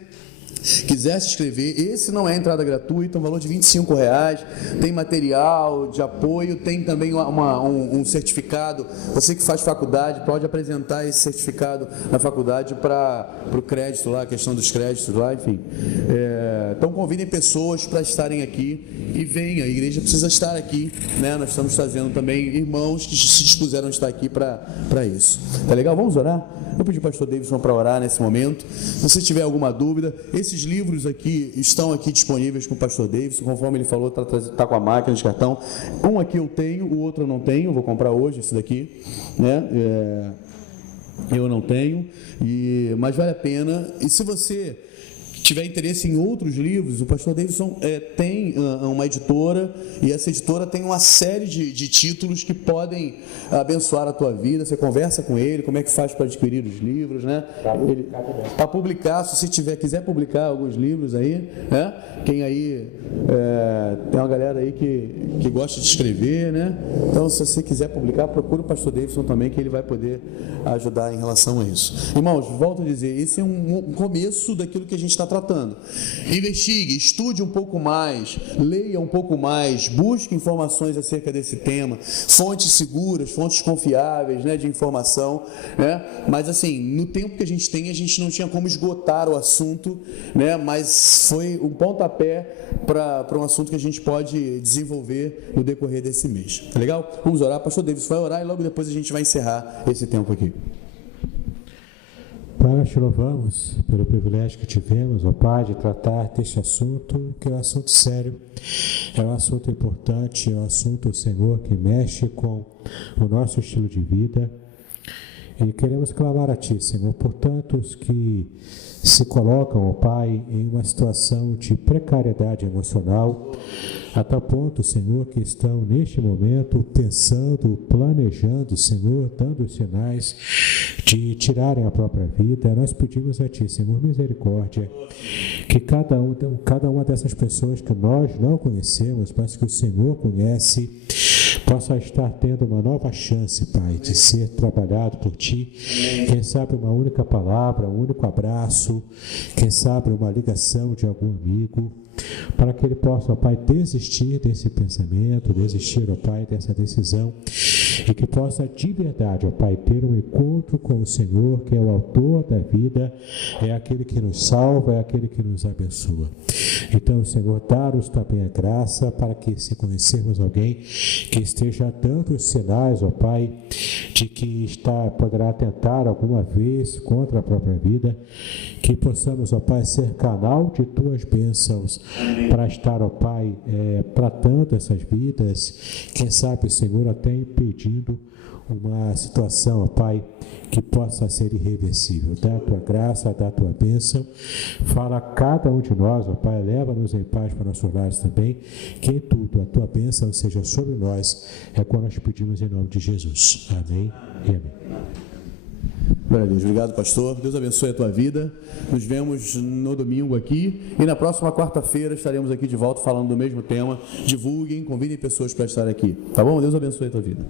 quiser se inscrever, esse não é entrada gratuita, um valor de R$25, tem material de apoio, tem também um certificado. Você que faz faculdade pode apresentar esse certificado na faculdade para o crédito lá, a questão dos créditos lá, enfim. Então convidem pessoas para estarem aqui e venha, a igreja precisa estar aqui, né? Nós estamos trazendo também irmãos que se dispuseram a estar aqui para isso. Tá legal? Vamos orar? Eu pedi ao pastor Davidson para orar nesse momento. Se você tiver alguma dúvida, esses livros aqui estão aqui disponíveis com o pastor Davidson, conforme ele falou, está com a máquina de cartão. Um aqui eu tenho, o outro eu não tenho, vou comprar hoje esse daqui, né? Eu não tenho, mas vale a pena. E se você tiver interesse em outros livros, o pastor Davidson tem uma editora, e essa editora tem uma série de títulos que podem abençoar a tua vida. Você conversa com ele, como é que faz para adquirir os livros, né? Para publicar, se você quiser publicar alguns livros aí, né? Quem aí Tem uma galera aí que gosta de escrever, né? Então, se você quiser publicar, procura o pastor Davidson também, que ele vai poder ajudar em relação a isso. Irmãos, volto a dizer, esse é um começo daquilo que a gente está tratando. Investigue, estude um pouco mais, leia um pouco mais, busque informações acerca desse tema, fontes seguras, fontes confiáveis, né, de informação, né? Mas assim, no tempo que a gente tem, a gente não tinha como esgotar o assunto, né? Mas foi um pontapé para um assunto que a gente pode desenvolver no decorrer desse mês. Tá legal? Vamos orar. Pastor Davis vai orar e logo depois a gente vai encerrar esse tempo aqui. Pai, nós te louvamos pelo privilégio que tivemos, ó Pai, de tratar deste assunto, que é um assunto sério, é um assunto importante, é um assunto, Senhor, que mexe com o nosso estilo de vida. E queremos clamar a Ti, Senhor, por tantos que se colocam, ó Pai, em uma situação de precariedade emocional, a tal ponto, Senhor, que estão neste momento pensando, planejando, Senhor, dando sinais de tirarem a própria vida. Nós pedimos a Ti, Senhor, misericórdia, que cada uma dessas pessoas que nós não conhecemos, mas que o Senhor conhece, possa estar tendo uma nova chance, Pai, de ser trabalhado por Ti. Quem sabe uma única palavra, um único abraço, quem sabe uma ligação de algum amigo, para que ele possa, ó Pai, desistir desse pensamento, desistir, ó Pai, dessa decisão, e que possa de verdade, ó Pai, ter um encontro com o Senhor, que é o autor da vida, é aquele que nos salva, é aquele que nos abençoa. Então, Senhor, dá-nos também a graça para que, se conhecermos alguém que esteja dando os sinais, ó Pai, de que poderá tentar alguma vez contra a própria vida, que possamos, ó Pai, ser canal de Tuas bênçãos, para estar, ó Pai, tratando essas vidas, quem sabe, Senhor, até impedindo uma situação, ó Pai, que possa ser irreversível. Dá a Tua graça, dá a Tua bênção, fala a cada um de nós, ó Pai, leva-nos em paz para nossos lares também, que em tudo a Tua bênção seja sobre nós, é quando nós pedimos em nome de Jesus. Amém e amém. Glória a Deus. Obrigado, pastor. Deus abençoe a tua vida. Nos vemos no domingo aqui e na próxima quarta-feira estaremos aqui de volta falando do mesmo tema. Divulguem, convidem pessoas para estar aqui. Tá bom? Deus abençoe a tua vida.